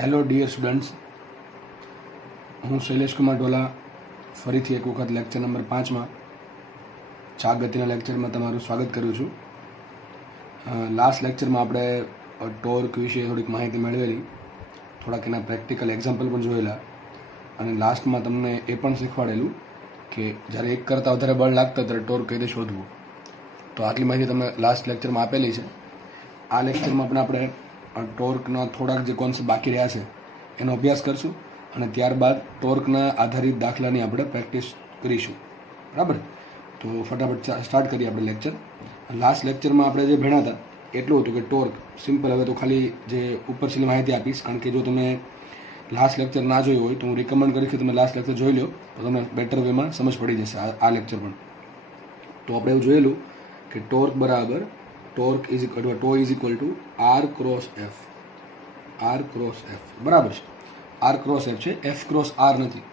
Hello dear students, હું શૈલેષ કુમાર ઢોલા ફરીથી એક વખત લેક્ચર નંબર 5માં ચાક ગતિના લેક્ચરમાં તમારું સ્વાગત કરું છું. લાસ્ટ લેક્ચરમાં આપણે ટોર્ક વિશે થોડીક માહિતી મેળવેલી, થોડાક એના પ્રેક્ટિકલ એક્ઝામ્પલ પણ જોયેલા અને લાસ્ટમાં તમને એ પણ શીખવાડેલું કે જ્યારે એક કરતાં વધારે બળ લાગતા ત્યારે ટોર્ક કઈ રીતે શોધવું. તો આટલી માહિતી તમને લાસ્ટ લેક્ચરમાં આપેલી છે. આ લેક્ચરમાં પણ આપણે ટોર્કના થોડાક જે કોન્સેપ્ટ બાકી રહ્યા છે એનો અભ્યાસ કરશું અને ત્યારબાદ ટોર્કના આધારિત દાખલાની આપણે પ્રેક્ટિસ કરીશું. બરાબર? તો ફટાફટ સ્ટાર્ટ કરીએ આપણે લેક્ચર. લાસ્ટ લેક્ચરમાં આપણે જે ભણ્યા હતા એટલું હતું કે ટોર્ક સિમ્પલ. હવે તો ખાલી જે ઉપર છેલ્લી માહિતી આપીશ, કારણ કે જો તમે લાસ્ટ લેક્ચર ના જોયું હોય તો હું રિકમેન્ડ કરીશ કે તમે લાસ્ટ લેક્ચર જોઈ લો, તો તમને બેટર વેમાં સમજ પડી જશે આ લેક્ચર પણ. તો આપણે એવું જોયેલું કે ટોર્ક બરાબર torque is equal to is equal to r cross F. R cross F બરાબર છે. આર ક્રોસ એફ છે, એફ ક્રોસ આર નથી.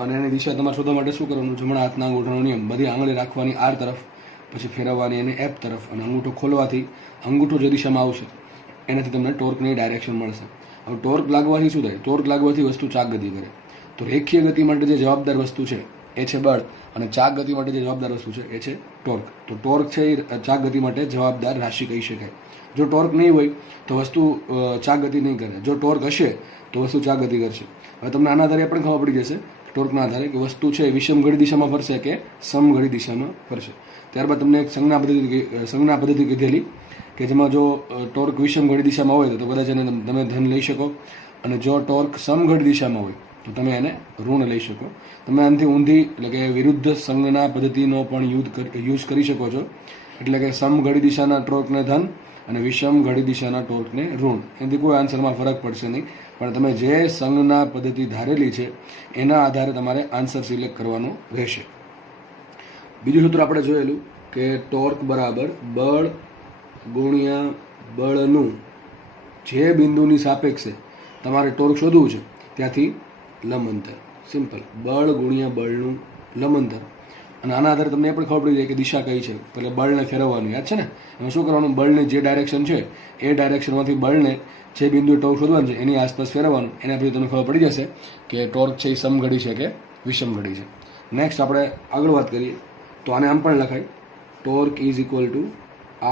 અને એની દિશા તમારે શોધવા માટે શું કરવાનું? જમણા હાથના અંગૂઠાનો નિયમ, બધી આંગળી રાખવાની આર તરફ, પછી ફેરવવાની એને એફ તરફ, અને અંગૂઠો ખોલવાથી અંગૂઠો જે દિશામાં આવશે એનાથી તમને ટોર્કની ડાયરેક્શન મળશે. હવે ટોર્ક લાગવાથી શું થાય? ટોર્ક લાગવાથી વસ્તુ ચાક ગતિ કરે. તો રેખીય ગતિ માટે જે જવાબદાર વસ્તુ છે એ છે બળ, અને ચાક ગતિ માટે જે જવાબદાર વસ્તુ છે એ છે ટોર્ક. તો ટોર્ક છે એ ચાક ગતિ માટે જવાબદાર રાશિ કહી શકાય. જો ટોર્ક નહીં હોય તો વસ્તુ ચાક ગતિ નહીં કરે, જો ટોર્ક હશે તો વસ્તુ ચાક ગતિ કરશે. હવે તમને આના આધારે પણ ખબર પડી જશે ટોર્કના આધારે કે વસ્તુ છે વિષમ ઘડી દિશામાં ફરશે કે સમઘડી દિશામાં ફરશે. ત્યારબાદ તમને એક સંજ્ઞા પદ્ધતિ કીધેલી કે જેમાં જો ટોર્ક વિષમ ઘડી દિશામાં હોય તો કદાચ એને તમે ધન લઈ શકો, અને જો ટોર્ક સમઘડી દિશામાં હોય તો તમે એને ઋણ લઈ શકો. તમે આનાથી ઊંધી એટલે કે વિરુદ્ધ સંજ્ઞા પદ્ધતિનો પણ યુઝ કરી શકો છો. એટલે કે સમઘડી દિશાના ટોર્કને ધન અને વિષમ ઘડી દિશાના ટોર્કને ઋણ. એનાથી કોઈ આન્સરમાં ફરક પડશે નહીં, પણ તમે જે સંજ્ઞા પદ્ધતિ ધારેલી છે એના આધારે તમારે આન્સર સિલેક્ટ કરવાનો રહેશે. બીજું સૂત્ર આપણે જોયેલું કે ટોર્ક બરાબર બળ ગુણ્યા બળનું જે બિંદુની સાપેક્ષે તમારે ટોર્ક શોધવું છે ત્યાંથી લંબ અંતર. સિમ્પલ, બળ ગુણ્યા બળનું લંબ અંતર. અને આના આધારે તમને એ પણ ખબર પડી જાય કે દિશા કઈ છે. એટલે બળને ફેરવવાનું યાદ છે ને. એમાં શું કરવાનું? બળની જે ડાયરેક્શન છે એ ડાયરેક્શનમાંથી બળને જે બિંદુએ ટોર્ક શોધવાનું છે એની આસપાસ ફેરવવાનું. એના પછી તમને ખબર પડી જશે કે ટોર્ક છે એ સમઘડી છે કે વિષમ ઘડી છે. નેક્સ્ટ આપણે આગળ વાત કરીએ તો આને આમ પણ લખાય, torque is equal to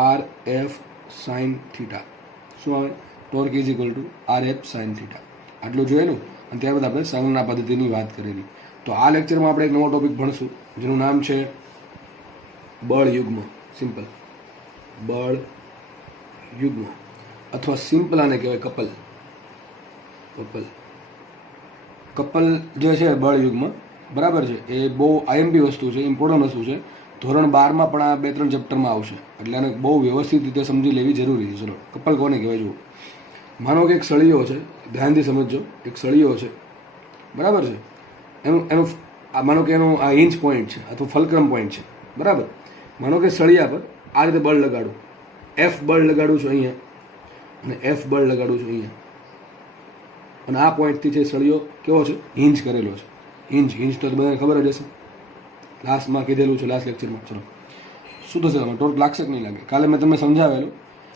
r F sine theta. શું આવે? Torque is equal to r F sine theta. આટલું જોયેલું. અને ત્યારબાદ આપણે સંજ્ઞા પદ્ધતિની વાત કરેલી. તો આ લેક્ચરમાં આપણે એક નવો ટોપિક ભણશું જેનું નામ છે બળ યુગ્મ. સિમ્પલ, બળ યુગ્મ, અથવા સિમ્પલ આને કહેવાય કપલ. કપલ જે છે બળ યુગ્મ, બરાબર છે, એ બહુ આઈએમપી વસ્તુ છે, ઇમ્પોર્ટન્ટ વસ્તુ છે. ધોરણ 12માં પણ આ 2-3 ચેપ્ટરમાં આવશે, એટલે આને બહુ વ્યવસ્થિત રીતે સમજી લેવી જરૂરી છે. ચલો, કપલ કોને કહેવાય જુઓ. માનો કે એક સળીઓ છે, ધ્યાનથી સમજજો. એક સળીઓ છે, બરાબર છે. એનું માનો કે એનું આ ઇંચ પોઈન્ટ છે અથવા ફલક્રમ પોઈન્ટ છે, બરાબર. માનો કે સળિયા પર આ રીતે બળ લગાડું, એફ બળ લગાડું છું અહીંયા અને એફ બળ લગાડું છું અહીંયા, અને આ પોઈન્ટથી છે સળિયો કેવો છે? હિંજ કરેલો છે. હિંજ તો બધાને ખબર જ હશે, લાસ્ટમાં કીધેલું છે, લાસ્ટ લેક્ચરમાં. ચલો, શું થશે? આમાં ટોર્ક લાગશે કે નહીં લાગે? કાલે મેં તમને સમજાવેલું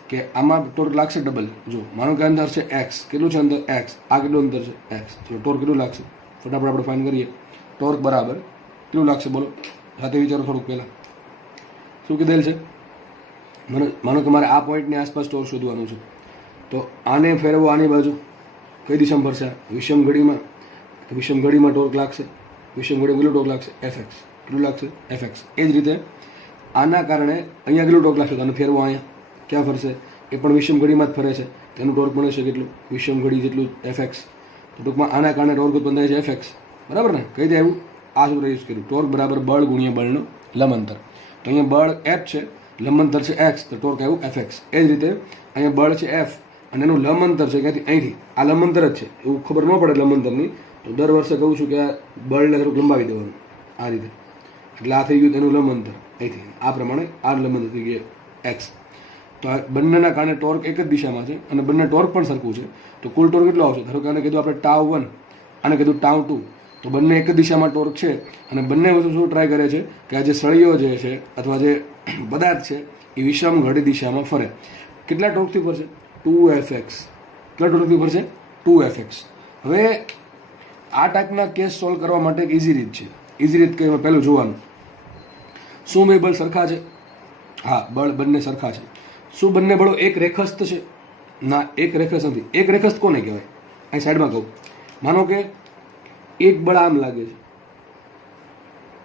કે આમાં ટોર્ક લાગશે ડબલ. જો માનો કે અંતર છે એક્સ, કેટલું છે અંતર? એક્સ. આ કેટલું અંતર છે? એક્સ. ચલો, ટોર્ક કેટલું લાગશે? ફટાફટ આપણે ફાઇન કરીએ. ટોર્ક બરાબર કેટલું લાગશે? બોલો, સાથે વિચારો થોડુંક પહેલાં. શું કીધેલ છે? માનો કે મારે આ પોઈન્ટની આસપાસ ટોર્ક શોધવાનું છે, તો આને ફેરવો આની બાજુ, કઈ દિશામાં ફરશે? વિષમ ઘડીમાં. વિષમ ઘડીમાં ટોર્ક લાગશે. વિષમ ઘડીમાં કેટલું ટોર્ક લાગશે? એફએક્સ. કેટલું લાગશે? એફએક્સ. એ જ રીતે આના કારણે અહીંયા કેટલું ટોર્ક લાગશે? તો આને ફેરવો અહીંયા ક્યાં ફરશે? એ પણ વિષમ ઘડીમાં જ ફરે છે, તેનું ટોર્ક બને છે કેટલું? વિષમ ઘડી જેટલું એફએક્સ. તો ટૂંકમાં આના કારણે ટોર્ક ઉત્પન્ન થાય છે એફએક્સ, બરાબર ને? કઈ રીતે આવ્યું? આ સૂત્ર યુઝ કર્યું. ટોર્ક બરાબર બળ ગુણ્યા બળનું લંબ અંતર. તો અહીંયા બળ એફ છે, લંબ અંતર છે એક્સ, તો ટોર્ક આવ્યું એફએક્સ. એ જ રીતે અહીંયા બળ છે એફ અને એનું લંબ અંતર છે ક્યાંથી? અહીંથી. આ લંબ અંતર જ છે, એવું ખબર ન પડે લંબ અંતરની, તો દર વર્ષે કહું છું કે આ બળને થોડુંક લંબાવી દેવાનું આ રીતે. એટલે આ થઈ ગયું એનું લંબ અંતર અહીંથી. આ પ્રમાણે આ લંબ અંતર થઈ ગયું એક્સ. તો આ બંનેના કારણે ટોર્ક એક જ દિશામાં છે અને બંને ટોર્ક પણ સરખું છે. તો કુલ ટોર્ક કેટલો આવશે? ધારો કે આને કીધું આપણે ટાઉ 1, આને કીધું ટાઉ 2, તો બંને એક જ દિશામાં ટોર્ક છે. અને બંને વસ્તુ શું ટ્રાય કરે છે કે આ જે સળીઓ જે છે અથવા જે પદાર્થ છે એ વિષમ ઘડી દિશામાં ફરે. કેટલા ટોર્કથી ફરશે? 2fx. કેટલા ટોર્કથી ફરશે? 2fx. હવે આ ટાઈપના કેસ સોલ્વ કરવા માટે એક ઇઝી રીત છે. ઇઝી રીત કે પહેલું જોવાનું, શું બે બળ સરખા છે? હા, બળ બંને સરખા છે. શું બંને બળો એક રેખસ્થ છે? ના, એક રેખસ્થ નથી. એક રેખસ્થ કોને કહેવાય? અહીં સાઈડમાં કહું, માનો કે એક બળ આમ લાગે છે,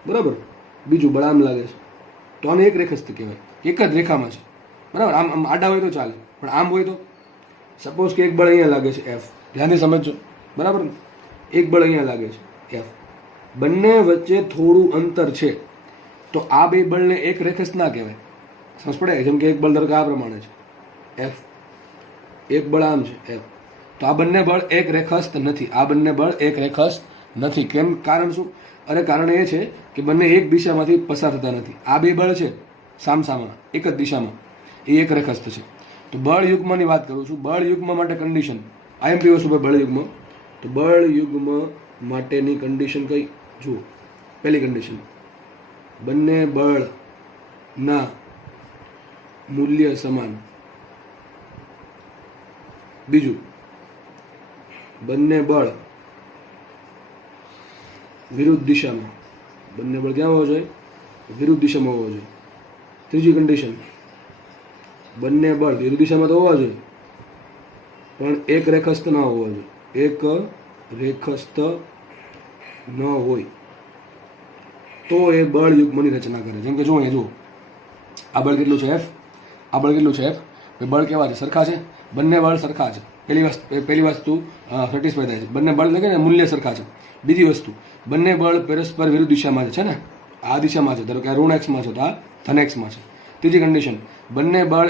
બરાબર, બીજું બળ આમ લાગે છે, તો આને એક રેખસ્થ કહેવાય. એક જ રેખામાં છે, બરાબર. આમ આમ આડા હોય તો ચાલે, પણ આમ હોય તો સપોઝ કે એક બળ અહીંયા લાગે છે એફ, ધ્યાનથી સમજજો, બરાબર. એક બળ અહીંયા લાગે છે એફ, બંને વચ્ચે થોડું અંતર છે, તો આ બે બળને એક રેખસ્થ ના કહેવાય. સમજ પડે? જેમ કે એક બળ ધારો કે આ પ્રમાણે છે એફ, એક બળ આમ છે એફ, તો આ બંને બળ એક રેખસ્થ નથી. આ બંને બળ એક રેખસ્થ નથી. કેમ? કારણ શું? અરે કારણ એ છે કે બંને એક દિશામાંથી પસાર થતા નથી. આ બે બળ છે સામસામા એક જ દિશામાં, એ એક રેખસ્થ છે. તો બળ યુગ્મની વાત કરું છું. બળ યુગ્મ માટે કન્ડિશન, આઈએમપી વસ્તુ પર બળ યુગ્મ, તો બળ યુગ્મ માટેની કન્ડિશન કઈ? જુઓ, પહેલી કન્ડિશન, બંને બળના મૂલ્ય સમાન. બીજું, બંને બળ વિરુદ્ધ દિશામાં. બંને બળ ક્યાં હોવા જોઈએ? વિરુદ્ધ દિશામાં હોવા જોઈએ. ત્રીજી કન્ડિશન, બંને બળ વિરુદ્ધ દિશામાં તો હોવા જોઈએ, પણ એક રેખસ્થ ન હોવા જોઈએ. એક રેખસ્થ ન હોય તો એ બળ યુગ્મની રચના કરે. જેમ કે જો અહીંયા જુઓ, આ બળ કેટલું છે એફ, આ બળ કેટલું છે એફ. બળ કેવા છે? સરખા છે. બંને બળ સરખા છે. પહેલી વસ્તુ સેટિસ્ફાય થાય છે. બંને બળ એટલે કે મૂલ્ય સરખા છે. બીજી વસ્તુ, બંને બળ પરસ્પર વિરુદ્ધ દિશામાં છે ને, આ દિશામાં છે, ધારો કે ઋણ એક્સમાં છે તો આ ધન એક્સમાં છે. ત્રીજી કન્ડિશન, બંને બળ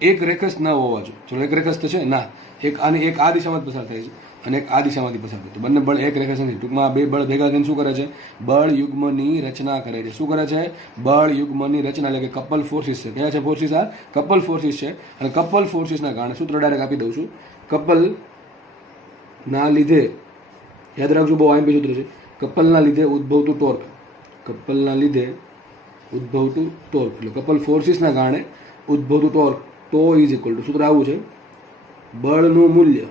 એક રેખસ્થ ન હોવા જોઈએ. ચલો, એક રેખસ્થ છે ના, એક આ દિશામાં જ પસાર થાય છે અને એક આ દિશામાંથી પસાર થાય. તો બંને બળ એક રેખસ્થ નથી. ટૂંકમાં બે બળ ભેગા થઈને શું કરે છે? બળ યુગ્મની રચના કરે છે. શું કરે છે? બળ યુગ્મની રચના, એટલે કે કપલ ફોર્સિસ છે. કયા છે ફોર્સિસ? આ કપલ ફોર્સિસ છે. અને કપલ ફોર્સિસના કારણે, સૂત્ર ડાયરેક્ટ આપી દઉં છું, કપલ ના લીધે, યાદ રાખજો, બહુ આઈએમપી સૂત્ર છે, કપલના લીધે ઉદ્ભવતું ટોર્ક. કપલના લીધે ઉદ્ભવતું ટોર્ક, એટલે કપલ ફોર્સિસના કારણે ઉદ્ભવતું torque, tau is equal to, સૂત્ર આવું છે, બળનું મૂલ્ય,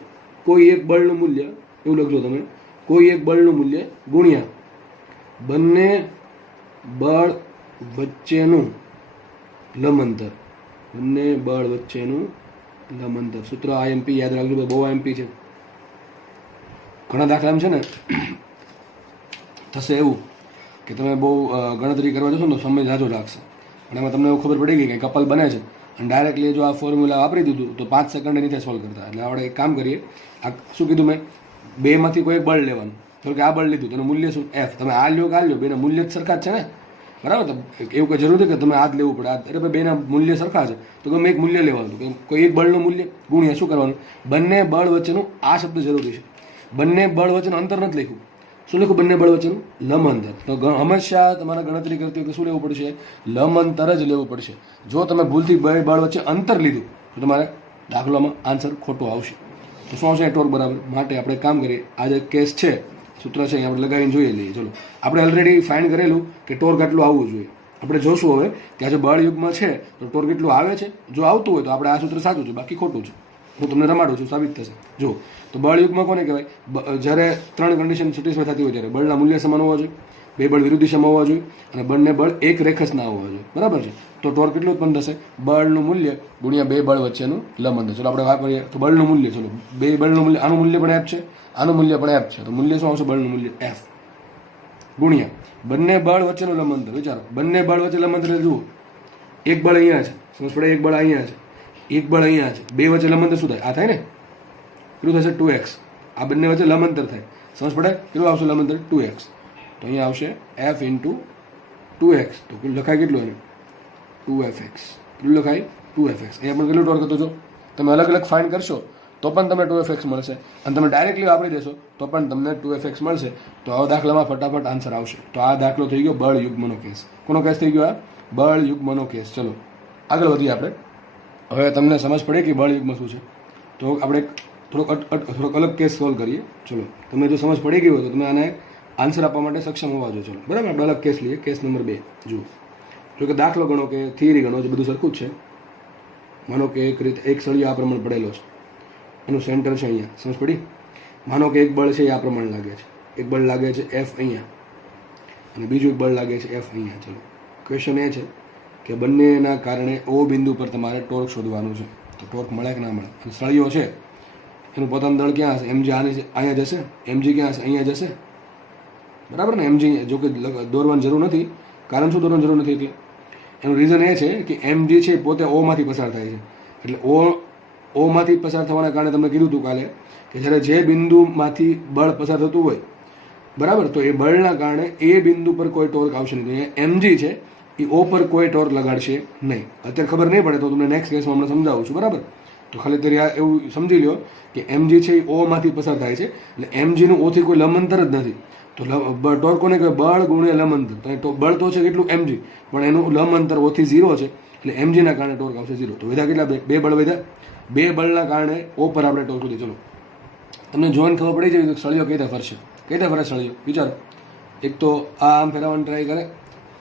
કોઈ એક બળનું મૂલ્ય, એવું લખજો તમે, કોઈ એક બળનું મૂલ્ય ગુણ્યા બંને બળ વચ્ચેનું લંબંતર. બંને બળ વચ્ચેનું લંબંતર. સૂત્ર આઈએમપી યાદ રાખજો, બહુ આઈએમપી છે. ઘણા દાખલા છે ને, થશે એવું કે તમે બહુ ગણતરી કરવા જશો ને તો સમય જાજો લાગશે, અને એમાં તમને એવું ખબર પડી ગઈ કે કપલ બને છે અને ડાયરેક્ટલી જો આ ફોર્મ્યુલા વાપરી દીધું તો 5 સેકન્ડ નથી સોલ્વ કરતા. એટલે આપણે એક કામ કરીએ, આ શું કીધું મેં? બેમાંથી કોઈ એક બળ લેવાનું. તો કે આ બળ લીધું, તેનું મૂલ્ય શું? એફ. તમે આ લ્યો કે આ લ્યો, બેના મૂલ્ય જ સરખા જ છે ને, બરાબર? તો એવું કંઈ જરૂર નથી કે તમે આ જ લેવું પડે. અરે ભાઈ, બેના મૂલ્ય સરખા છે તો ગમે એક મૂલ્ય લેવાનું. કોઈ એક બળનું મૂલ્ય ગુણ્યા શું કરવાનું? બંને બળ વચ્ચેનું, આ શબ્દ જરૂરી છે, બંને બળ વચ્ચેનું અંતર નથી લખ્યું. શું લખ્યું? બંને બળ વચ્ચેનું લંબ અંતર. તો હંમેશા તમારે ગણતરી કરતી વખતે શું લેવું પડશે? લંબ અંતર જ લેવું પડશે. જો તમે ભૂલથી બે બળ વચ્ચે અંતર લીધું તો તમારે દાખલામાં આન્સર ખોટો આવશે. તો શું આવશે? ટોર્ક બરાબર. માટે આપણે કામ કરીએ, આ જે કેસ છે, સૂત્ર છે, આપણે લગાવીને જોઈએ લઈએ. ચલો, આપણે ઓલરેડી ફાઇન્ડ કરેલું કે ટોર્ક આટલું આવવું જોઈએ. આપણે જોશું હવે કે આ જે બળ યુગ્મ છે તો ટોર્ક કેટલું આવે છે. જો આવતું હોય તો આપણે આ સૂત્ર સાચું છે, બાકી ખોટું છે. હું તમને રમાડું છું, સાબિત થશે. જો, તો બળ યુગ્મ કોને કહેવાય? જ્યારે 3 કન્ડિશન સેટિસ્ફાય થતી હોય ત્યારે બળના મૂલ્ય સમાન હોવા જોઈએ, બે બળ વિરુદ્ધ દિશામાં હોવા જોઈએ, અને બંને બળ એક રેખસ્થ ના હોવા જોઈએ, બરાબર છે. તો ટોર્ક કેટલું ઉત્પન્ન થશે? બળનું મૂલ્ય ગુણ્યા બે બળ વચ્ચેનું લંબ અંતર. ચલો આપણે વાપરીએ તો બળનું મૂલ્ય, ચલો, બે બળનું મૂલ્ય, આનું મૂલ્ય પણ એફ છે, આનું મૂલ્ય પણ એફ છે, તો મૂલ્ય શું આવશે? બળનું મૂલ્ય એફ ગુણ્યા બંને બળ વચ્ચેનું લંબ અંતર. વિચારો, બંને બળ વચ્ચે લંબ અંતર જુઓ, એક બળ અહીંયા છે, સમજ પડે? એક બળ અહીંયા છે, એક બળ અહીંયા છે, બે વચ્ચે લંબ અંતર શું થાય? આ થાય ને, કેટલું થશે? 2x. આ બંને વચ્ચે લંબ અંતર થાય, સમજ પડે? કેટલું આવશે લંબ અંતર? 2x. તો અહીંયા આવશે f ઇન્ટુ 2x. તો લખાય કેટલું એને? 2fx. કેટલું લખાય? 2fx. અહીંયા પણ કેટલું ટોર્ક હતો? જો તમે અલગ અલગ ફાઇન્ડ કરશો તો પણ તમને 2fx મળશે, અને તમે ડાયરેક્ટલી વાપરી દેશો તો પણ તમને 2fx મળશે. તો આવા દાખલામાં ફટાફટ આન્સર આવશે. તો આ દાખલો થઈ ગયો બળ યુગ્મનો કેસ. કોનો કેસ થઈ ગયો? આ બળ યુગ્મનો કેસ. ચલો આગળ વધીએ આપણે. હવે તમને સમજ પડે કે બળ યુગ્મ શું છે, તો આપણે થોડોક અલગ કેસ સોલ્વ કરીએ. ચલો, તમને જો સમજ પડી ગઈ હોય તો તમે આને આન્સર આપવા માટે સક્ષમ હોવા જોઈએ. ચલો, બરાબર, આપણે અલગ કેસ લઈએ. કેસ નંબર 2 જુઓ. જો કે દાખલો ગણો કે થિયરી ગણો, જે બધું સરખું જ છે. માનો કે એક સળિયો આ પ્રમાણે પડેલો છે, એનું સેન્ટર છે અહીંયા, સમજ પડી? માનો કે એક બળ છે એ આ પ્રમાણે લાગે છે, એક બળ લાગે છે એફ અહીંયા અને બીજું એક બળ લાગે છે એફ અહીંયા. ચલો ક્વેશ્ચન એ છે કે બંનેના કારણે ઓ બિંદુ પર તમારે ટોર્ક શોધવાનું છે. તો ટોર્ક મળે કે ના મળે? અને સળિયો છે એનું પોતાનું દળ ક્યાં હશે? એમજી અહીંયા જશે, એમજી ક્યાં હશે? અહીંયા જશે, બરાબર ને? એમજી જો કે દોરવાની જરૂર નથી. કારણ શું દોરવાની જરૂર નથી? એટલે એનું રીઝન એ છે કે એમજી છે પોતે ઓમાંથી પસાર થાય છે. એટલે ઓમાંથી પસાર થવાના કારણે તમને કીધું હતું કાલે કે જ્યારે જે બિંદુમાંથી બળ પસાર થતું હોય, બરાબર, તો એ બળના કારણે એ બિંદુ પર કોઈ ટોર્ક આવશે નહીં. એમજી છે એ ઓ પર કોઈ ટોર્ક લગાડશે નહીં. અત્યારે ખબર નહીં પડે તો તમને નેક્સ્ટ કેસમાં હમણાં સમજાવું છું, બરાબર? તો ખાલી ત્યારે એવું સમજી લો કે એમજી છે એ ઓમાંથી પસાર થાય છે, એટલે એમજીનું ઓથી કોઈ લંબંતર જ નથી. તો ટોર્ક કોને કહેવાય? બળ ગુણ્યા લંબંતર. તો બળ તો છે કેટલું? એમજી, પણ એનું લંબંતર ઓથી 0 છે, એટલે એમજીના કારણે ટોર્ક આવશે 0. તો વધ્યા કેટલા? બે બળ વધ્યા. બે બળના કારણે ઓ પર આપણે ટોર્ક શોધી. ચલો તમને જોઈને ખબર પડી જાય કે સળિયો કઈ રીતે ફરશે. કઈ રીતે ફરે સળિયો? વિચારો. એક તો આ આમ ફેરવવાની ટ્રાય કરે,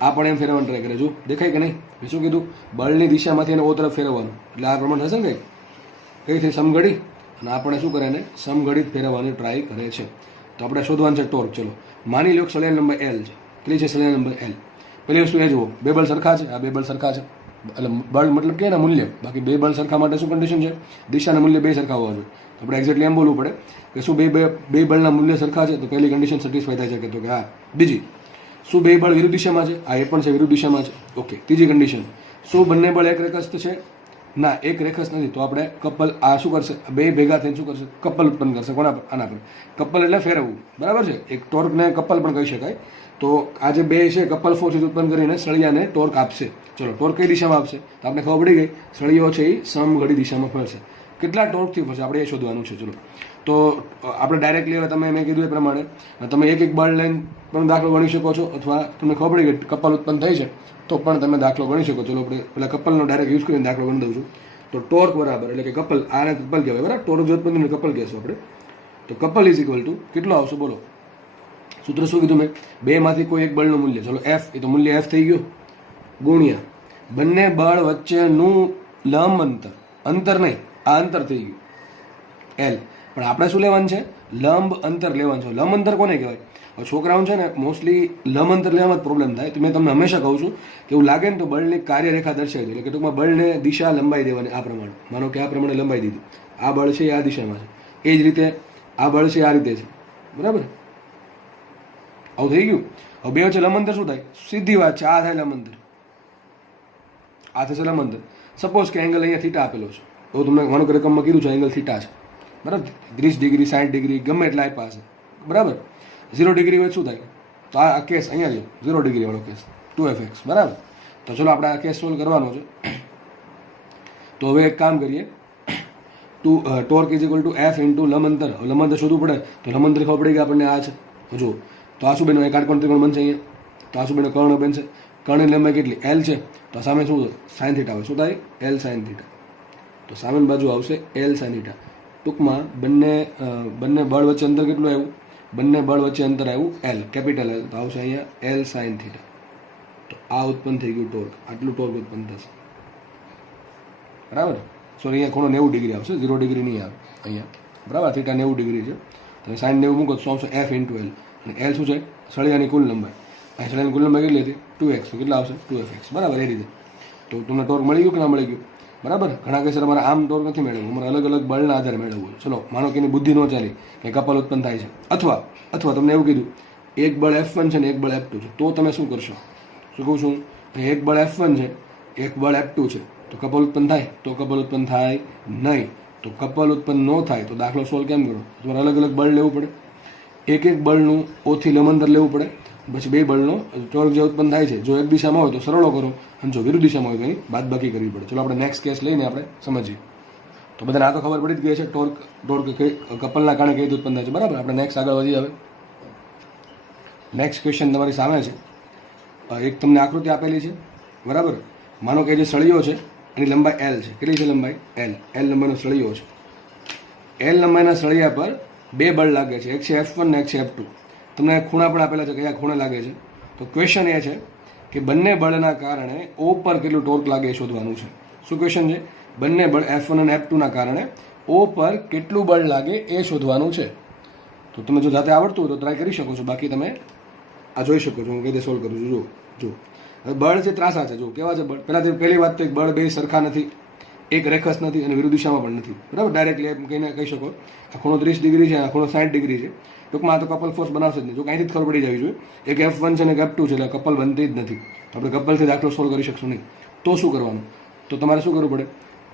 આ પણ એમ ફેરવવાની ટ્રાય કરે. જો દેખાય કે નહીં? મેં શું કીધું? બળની દિશામાંથી એને ઓ તરફ ફેરવવાનું, એટલે આ પ્રમાણે થશે ને કંઈક. કઈ થઈ? સમઘડી. અને આપણે શું કરે? એને સમઘડિત ફેરવવાની ટ્રાય કરે છે. તો આપણે શોધવાનું છે ટોર્ક. ચલો માની લો કે સળિયાનો નંબર એલ છે. કેટલી છે સળિયાનો નંબર? એલ. પહેલી વસ્તુ એ જુઓ, બે બળ સરખા છે. આ બે બળ સરખા છે, એટલે બળ મતલબ કે એના મૂલ્ય. બાકી બે બળ સરખા માટે શું કન્ડિશન છે? દિશાના મૂલ્ય બે સરખા હોવા જોઈએ. આપણે એક્ઝેક્ટલી એમ બોલવું પડે કે શું બે બળના મૂલ્ય સરખા છે? તો પહેલી કન્ડિશન સેટિસ્ફાય થાય છે કે તો કે હા. બીજી, શું બે બળ વિરુદ્ધ દિશામાં છે? આ એ પણ છે, વિરુદ્ધ દિશામાં છે. ઓકે. ત્રીજી કન્ડિશન, શું બંને બળ એક રેખસ્થ છે? ના, એક રેખસ્થ નથી. તો આપણે કપલ, આ શું કરશે? બે ભેગા થઈને શું કરશે? કપલ ઉત્પન્ન કરશે. કોના પર? આના પર. કપલ એટલે ફેરવવું, બરાબર છે? એક ટોર્કને કપલ પણ કહી શકાય. તો આ જે બે છે કપલ ફોર્સિસ ઉત્પન્ન કરીને સળિયાને ટોર્ક આપશે. ચલો ટોર્ક કઈ દિશામાં આપશે? તો આપણે ખબર પડી ગઈ, સળિયો છે એ સમઘડી દિશામાં ફરશે. કેટલા ટોર્કથી ફરશે આપણે એ શોધવાનું છે. ચલો તો આપણે ડાયરેક્ટલી હવે તમે મેં કીધું એ પ્રમાણે તમે એક બળ લઈને પણ દાખલો ગણી શકો છો, અથવા તમને ખબર પડી કે કપલ ઉત્પન્ન થઈ છે તો પણ તમે દાખલો ગણી શકો. ચલો આપણે પેલા કપલનો ડાયરેક્ટ યુઝ કરીને દાખલો ગણી દઉં છું. તો ટોર્ક બરાબર, એટલે કે કપલ, આને કપલ કહેવાય, બરાબર? ટોર્ક જો ઉત્પન્ન કપલ કહેશું આપણે. તો કપલ ઇઝ ઇક્વલ ટુ કેટલો આવશે? બોલો સૂત્ર શું કીધું મેં? બેમાંથી કોઈ એક બળનું મૂલ્ય. ચલો એફ, એ તો મૂલ્ય એફ થઈ ગયું, ગુણ્યા બંને બળ વચ્ચેનું લંબ અંતર. અંતર નહીં, આ અંતર થઈ ગયું એલ. પણ આપણે શું લેવાનું છે? લંબ અંતર લેવાનું છે. લંબ અંતર કોને કહેવાય? છોકરાઓ છે ને મોસ્ટલી લંબ અંતર લેવામાં જ પ્રોબ્લેમ થાય. તો મેં તમને હંમેશા કહું છું કે એવું લાગે ને તો બળની કાર્યરેખા દર્શાવી દે. એટલે કે ટૂંકમાં બળને દિશા લંબાઈ દેવાની આ પ્રમાણે. માનો કે આ પ્રમાણે લંબાઈ દીધી. આ બળ છે એ આ દિશામાં છે, એ જ રીતે આ બળ છે આ રીતે છે, બરાબર? આવું થઈ ગયું. હવે બે વચ્ચે લંબ અંતર શું થાય? સીધી વાત છે, આ થાય લંબ અંતર, આ થશે લંબ અંતર. સપોઝ કે એંગલ અહીંયા થીટા આપેલો છે, તો તમને માનો કે રકમમાં કીધું છે એંગલ થીટા છે, બરાબર? 30 ડિગ્રી 60 ડિગ્રી ગમે એટલા આપ્યા હશે, બરાબર? 0 ડિગ્રી વચ્ચે શું થાય? તો આ કેસ અહીંયા લો, 0 ડિગ્રી વાળો કેસ, 2fx, બરાબર? તો ચલો આપણે આ કેસ સોલ્વ કરવાનો છે. તો હવે એક કામ કરીએ, torque is equal to F into લંબંતર. લંબંતર શોધવું પડે તો લંબંતર ખબર પડી કે આપણને આ છે. જુઓ તો આ શું બન્યું? એક કાટકોણ ત્રિકોણ બનશે અહીંયા. તો આ શું બન્યું? કર્ણ બનશે. કર્ણની લંબાઈ કેટલી? એલ છે. તો સામે શું સાઇન થીટા આવે? શું થાય? L sine theta. તો સામેની બાજુ આવશે એલ સાઇન થીટા. ટૂંકમાં બંને બળ વચ્ચે અંતર કેટલું આવ્યું? બંને બળ વચ્ચે અંતર આવ્યું એલ, કેપિટલ એલ. તો આવશે અહીંયા એલ સાઇન થીટા. તો આ ઉત્પન્ન થઈ ગયું ટોર્ક. આટલું ટોર્ક ઉત્પન્ન થશે, બરાબર? સોરી, અહીંયા ખૂણો 90 ડિગ્રી આવશે, 0 ડિગ્રી નહીં આવે અહીંયા, બરાબર? થીટા 90 ડિગ્રી છે. તમે સાઇન 90 મૂકો તો આવશે એફ ઇન્ટુ એલ. અને એલ શું છે? સળિયાની કુલ લંબાઈ. અહીં સળિયાની કુલ લંબાઈ કેટલી હતી? 2x. તો કેટલા આવશે? 2fx, બરાબર? એ રીતે તો તમને ટોર્ક મળી ગયું કે ના મળી ગયું? બરાબર? ઘણા કેસ અમારે આમ ટોર્ક નથી મેળવવું, અમારે અલગ અલગ બળના આધારે મેળવવું. ચલો માનો કે એની બુદ્ધિ ન ચાલી કે કપલ ઉત્પન્ન થાય છે, અથવા તમને એવું કીધું એક બળ F1 છે ને એક બળ F2 છે, તો તમે શું કરશો? શું કહું છું? એક બળ F1 છે, એક બળ F2 છે, તો કપલ ઉત્પન્ન થાય? તો કપલ ઉત્પન્ન થાય નહીં. તો કપલ ઉત્પન્ન ન થાય તો દાખલો સોલ્વ કેમ કરો? તમારે અલગ અલગ બળ લેવું પડે, એક બળનું ઓથી લંબંતર લેવું પડે, પછી બે બળનો ટોર્ક જે ઉત્પન્ન થાય છે, જો એક દિશામાં હોય તો સરળો કરો, અને જો વિરુદ્ધ દિશામાં હોય તો એની બાદબાકી કરવી પડે. ચલો આપણે નેક્સ્ટ કેસ લઈને આપણે સમજીએ. તો બધાને આ તો ખબર પડી જ ગઈ છે ટોર્ક કપલના કારણે કઈ રીતે ઉત્પન્ન થાય છે, બરાબર? આપણે નેક્સ્ટ આગળ વધીએ. હવે નેક્સ્ટ ક્વેશ્ચન તમારી સામે છે. એક તમને આકૃતિ આપેલી છે, બરાબર? માનો કે જે સળિયો છે એની લંબાઈ એલ છે. કેટલી છે લંબાઈ? એલ લંબાઈનો સળિયો છે. એલ લંબાઈના સળિયા પર બે બળ લાગે છે, એક છે F1 ને એક છે F2. તમને ખૂણા પણ આપેલા છે, કયા ખૂણે લાગે છે? તો ક્વેશ્ચન એ છે કે બંને બળના કારણે O પર કેટલું ટોર્ક લાગે એ શોધવાનું છે. શું ક્વેશ્ચન છે? બંને બળ F1 અને F2 ના કારણે ઓ પર કેટલું બળ લાગે એ શોધવાનું છે. તો તમે જો જાતે આવડતું હોય તો ટ્રાય કરી શકો છો, બાકી તમે આ જોઈ શકો છો. હું કઈ રીતે સોલ્વ કરું છું. જો હવે બળ છે ત્રાસા છે. જો કેવા છે બળ, પહેલી વાત તો બળ બે સરખા નથી, એક રેખસ નથી અને વિરુદ્ધ દિશામાં પણ નથી. બરાબર, ડાયરેક્ટલી એમ કહીને કહી શકો આ ખૂણો 30 ડિગ્રી છે, આ ખૂણો 60 ડિગ્રી છે. ટૂંકમાં આ તો કપલ ફોર્સ બનાવશે જ નહીં. જો અહીંથી જ ખબર પડી જવી જોઈએ એક F1 છે ને એક F2 છે, એટલે કપલ બનતી જ નથી. આપણે કપલથી દાખલો સોલ્વ કરી શકશું નહીં. તો શું કરવાનું? તો તમારે શું કરવું પડે?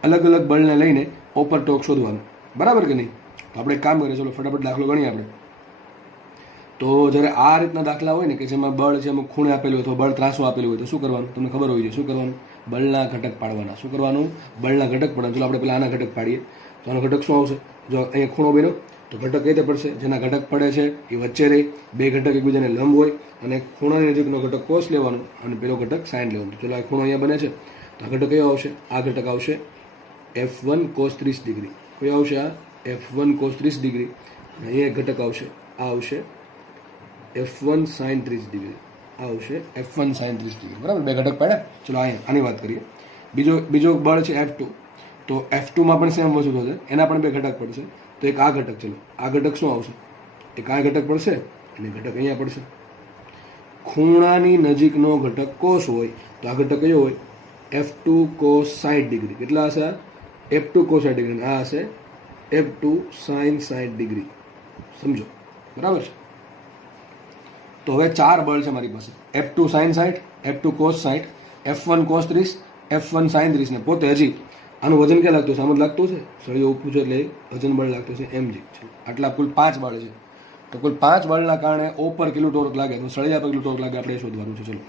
અલગ અલગ બળને લઈને ઓ પર ટોર્ક શોધવાનું. બરાબર કે નહીં? તો આપણે એક કામ કરીએ, ચલો ફટાફટ દાખલો ગણીએ આપણે. તો જ્યારે આ રીતના દાખલા હોય ને કે જેમાં બળ છે એમાં ખૂણે આપેલું હોય અથવા બળ ત્રાસો આપેલું હોય તો શું કરવાનું? તમને ખબર હોવી જોઈએ. શું કરવાનું? બળના ઘટક પાડવાના. શું કરવાનું? બળના ઘટક પાડવાના. ચલો આપણે પેલા આના ઘટક પાડીએ. તો આનો ઘટક શું આવશે? જો અહીંયા ખૂણો બન્યો તો ઘટક કઈ રીતે પડશે? જેના ઘટક પડે છે એ વચ્ચે રહી, બે ઘટક એકબીજાને લંબ હોય અને ખૂણાની નજીકનો ઘટક કોસ લેવાનો અને પેલો ઘટક સાઈન લેવાનો. ચલો આ ખૂણો અહીંયા બને છે તો આ ઘટક કયો આવશે? આ ઘટક આવશે F1 cos 30 ડિગ્રી. કયો આવશે? આ F1 cos 30 ડિગ્રી. અને અહીંયા ઘટક આવશે, આ આવશે F1 sin 30 ડિગ્રી. આ આવશે F1 sin 30 ડિગ્રી. બરાબર, બે ઘટક પડ્યા. ચલો અહીંયા આની વાત કરીએ. બીજો બળ છે F2. તો F2માં પણ સેમ વસ્તુ થશે, એના પણ બે ઘટક પડશે. તો એક આ ઘટક, ચલો આ ઘટક શું આવશે? એક આ ઘટક પડશે અને ઘટક અહીંયા પડશે. ખૂણાની નજીકનો ઘટક કોસ હોય તો આ ઘટક કયો હોય? F2 cos 60 degree. કેટલા હશે? F2 cos 60 degree. આ હશે F2 sin 60 ડિગ્રી. સમજો, બરાબર છે? તો હવે ચાર બળ છે મારી પાસે. F2 sin 60, F2 cos 60, F1 cos 30, F1 sin 30 ને પોતે હજી આનું વજન ક્યાં લાગતું છે? આમ જ લાગતું છે. સળિયો ઉપું છે એટલે વજન બળ લાગતું છે mg. આટલા કુલ 5 બળ છે. તો કુલ 5 બળના કારણે ઓ પર કેટલું ટોર્ક લાગે, તો સળિયા પર કેટલું ટોર્ક લાગે આપણે શોધવાનું છે. ચલો,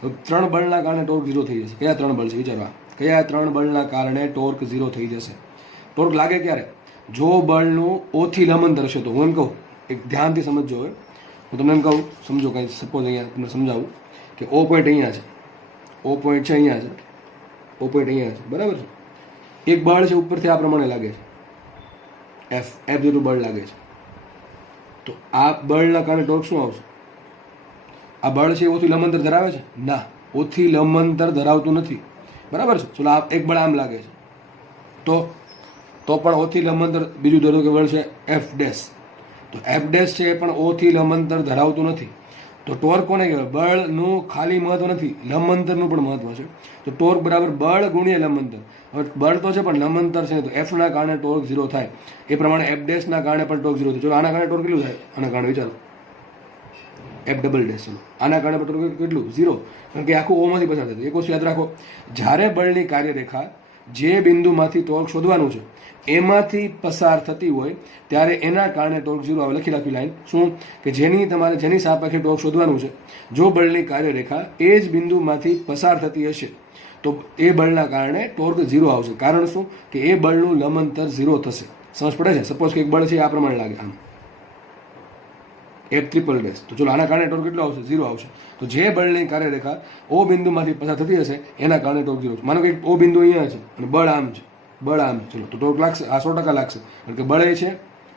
તો 3 બળના કારણે ટોર્ક 0 થઈ જશે. કયા 3 બળ છે? વિચારવા. કયા 3 બળના કારણે ટોર્ક 0 થઈ જશે? ટોર્ક લાગે ક્યારે? જો બળનું O થી લંબાંતર હશે. તો હું એમ કહું, એક ધ્યાનથી સમજજો. હવે હું તમને એમ કહું, સમજો કંઈ, સપોઝ અહીંયા તમને સમજાવું કે O પોઈન્ટ અહીંયા છે, O પોઈન્ટ છે અહીંયા છે, O પોઈન્ટ અહીંયા છે, બરાબર છે? એક બળ છે ઉપરથી આ પ્રમાણે લાગે છે, F જેટલું બળ લાગે છે. તો આ બળના કારણે ટોર્ક શું આવશે? આ બળ છે ઓથી લંબાંતર ધરાવે છે? ના, ઓથી લંબાંતર ધરાવતું નથી. બરાબર છે? ચલો આ એક બળ આમ લાગે છે તો પણ ઓથી લંબાંતર બીજું ધરો કે બળ છે F ડેશ. તો F ડેશ છે એ પણ ઓથી લંબાંતર ધરાવતું નથી. તો ટોર્ક કોને કહેવાય? બળનું ખાલી મહત્વ નથી, લંબાંતરનું પણ મહત્વ છે. તો ટોર્ક બરાબર બળ ગુણ્યા લંબાંતર. હવે બળ તો છે પણ લંબાંતર છે, તો F ના કારણે ટોર્ક 0 થાય. એ પ્રમાણે F ડેશ ના કારણે પણ ટોર્ક 0 થાય. ચલો આના કારણે ટોર્ક કેટલું થાય? આના કારણે વિચારો, F ડબલ ડેશ. ચલો આના કારણે પણ ટોર્ક કેટલું? 0. કારણ કે આખું ઓમાંથી પસાર થતું. એક વસ્તુ યાદ રાખો, જ્યારે બળની કાર્યરેખા જે બિંદુમાંથી ટોર્ક શોધવાનું છે એમાંથી પસાર થતી હોય ત્યારે એના કારણે ટોર્ક 0 આવે. લખી રાખી લાઈન. શું? કે જેની સાપેક્ષે ટોર્ક શોધવાનું છે, જો બળની કાર્યરેખા એ જ બિંદુમાંથી પસાર થતી હશે તો એ બળના કારણે ટોર્ક 0 આવશે. કારણ શું? કે એ બળનું લંબાંતર 0 થશે. સમજ પડે છે? સપોઝ કે એક બળ છે આ પ્રમાણે લાગે, આમ F ટ્રિપલ ડેશ. તો ચલો આના કારણે ટોર્ક કેટલો આવશે? 0 આવશે. તો જે બળની કાર્યરેખા O બિંદુમાંથી પસાર થતી હશે એના કારણે ટોર્ક 0 છે. માનો કે O બિંદુ અહીંયા છે અને બળ આમ છે, બળ આમ. ચલો તો ટોર્ક લાગશે, આ 100% લાગશે. કારણ કે બળ એ છે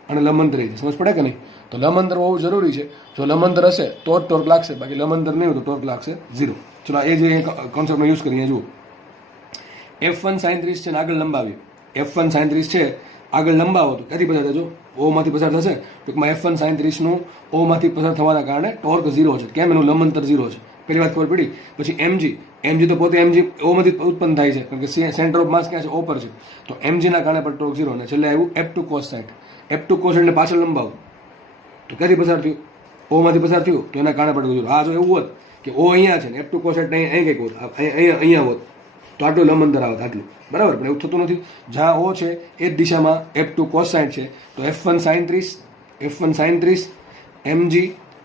અને લંબાંતર એ છે. સમજ પડે કે નહીં? તો લંબાંતર હોવું જરૂરી છે. જો લંબાંતર હશે તો જ ટોર્ક લાગશે, બાકી લંબાંતર નહીં હોય તો ટોર્ક લાગશે 0. ચલો એ જે કોન્સેપ્ટનો યુઝ કરીએ. જુઓ, F1 sin 30 છે ને આગળ લંબાવીએ. F1 sin 30 છે આગળ લંબાવો તો ક્યાંથી પસાર થશે? O માંથી પસાર થશે. ટૂંકમાં F1 sin 30 નું O માંથી પસાર થવાના કારણે ટોર્ક 0 છે. કેમ? એનું લંબાંતર 0 છે. પહેલી વાત ખબર પડી. પછી mg તો પોતે mg O માંથી ઉત્પન્ન થાય છે, કારણ કે સેન્ટર ઓફ માસ ક્યાં છે? O પર છે. તો mg ના કારણે પણ ટોર્ક 0. અને છેલ્લે આવ્યું F2 cos 60. F2 cos 60 ને પાછળ લંબાવો તો ક્યાંથી પસાર થયું? O માંથી પસાર થયું તો એના કારણે પણ 0. હા, જો એવું હોત કે O અહીંયા છે ને F2 cos 60 અહીં કંઈક હોત, અહીંયા હોત તો આટલું લંબાંતર આવત, આટલું. બરાબર, પણ એવું થતું નથી. જ્યાં O છે એ જ દિશામાં F2 cos 60 છે. તો F1 sin 30 mg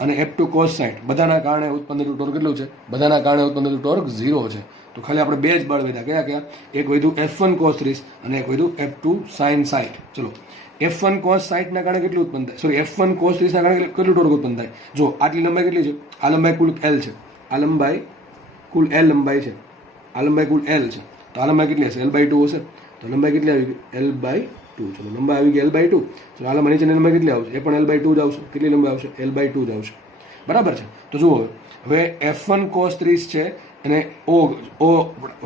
અને F2 cos 60 બધાના કારણે ઉત્પન્ન થતું ટોર્ક કેટલું છે? બધાના કારણે ઉત્પન્ન થતું ટોર્ક 0 છે. તો ખાલી આપણે બે જ બળ વધ્યા. કયા? એક વધ્યું F1 cos 30 અને એક વધ્યું F2 sin 60. ચલો, F1 cos 60 ના કારણે કેટલું ઉત્પન્ન થાય? સોરી, F1 cos 30 ના કારણે કેટલું ટોર્ક ઉત્પન્ન થાય? જો આટલી લંબાઈ કેટલી છે? આ લંબાઈ કુલ L છે. આ લંબાઈ કુલ L લંબાઈ છે. આ લંબાઈ કુલ L છે. તો આ લંબાઈ કેટલી હશે? L/2 હશે. તો લંબાઈ કેટલી આવી ગઈ? L/2. ચલો, લંબાઈ આવી ગઈ L/2. ચલો આ લંબાઈ નીચેની લંબાઈ કેટલી આવશે? એ પણ L/2 જ આવશે. કેટલી લંબાઈ આવશે? L/2 જ આવશે. બરાબર છે? તો જુઓ, હવે F1 cos 30 છે અને O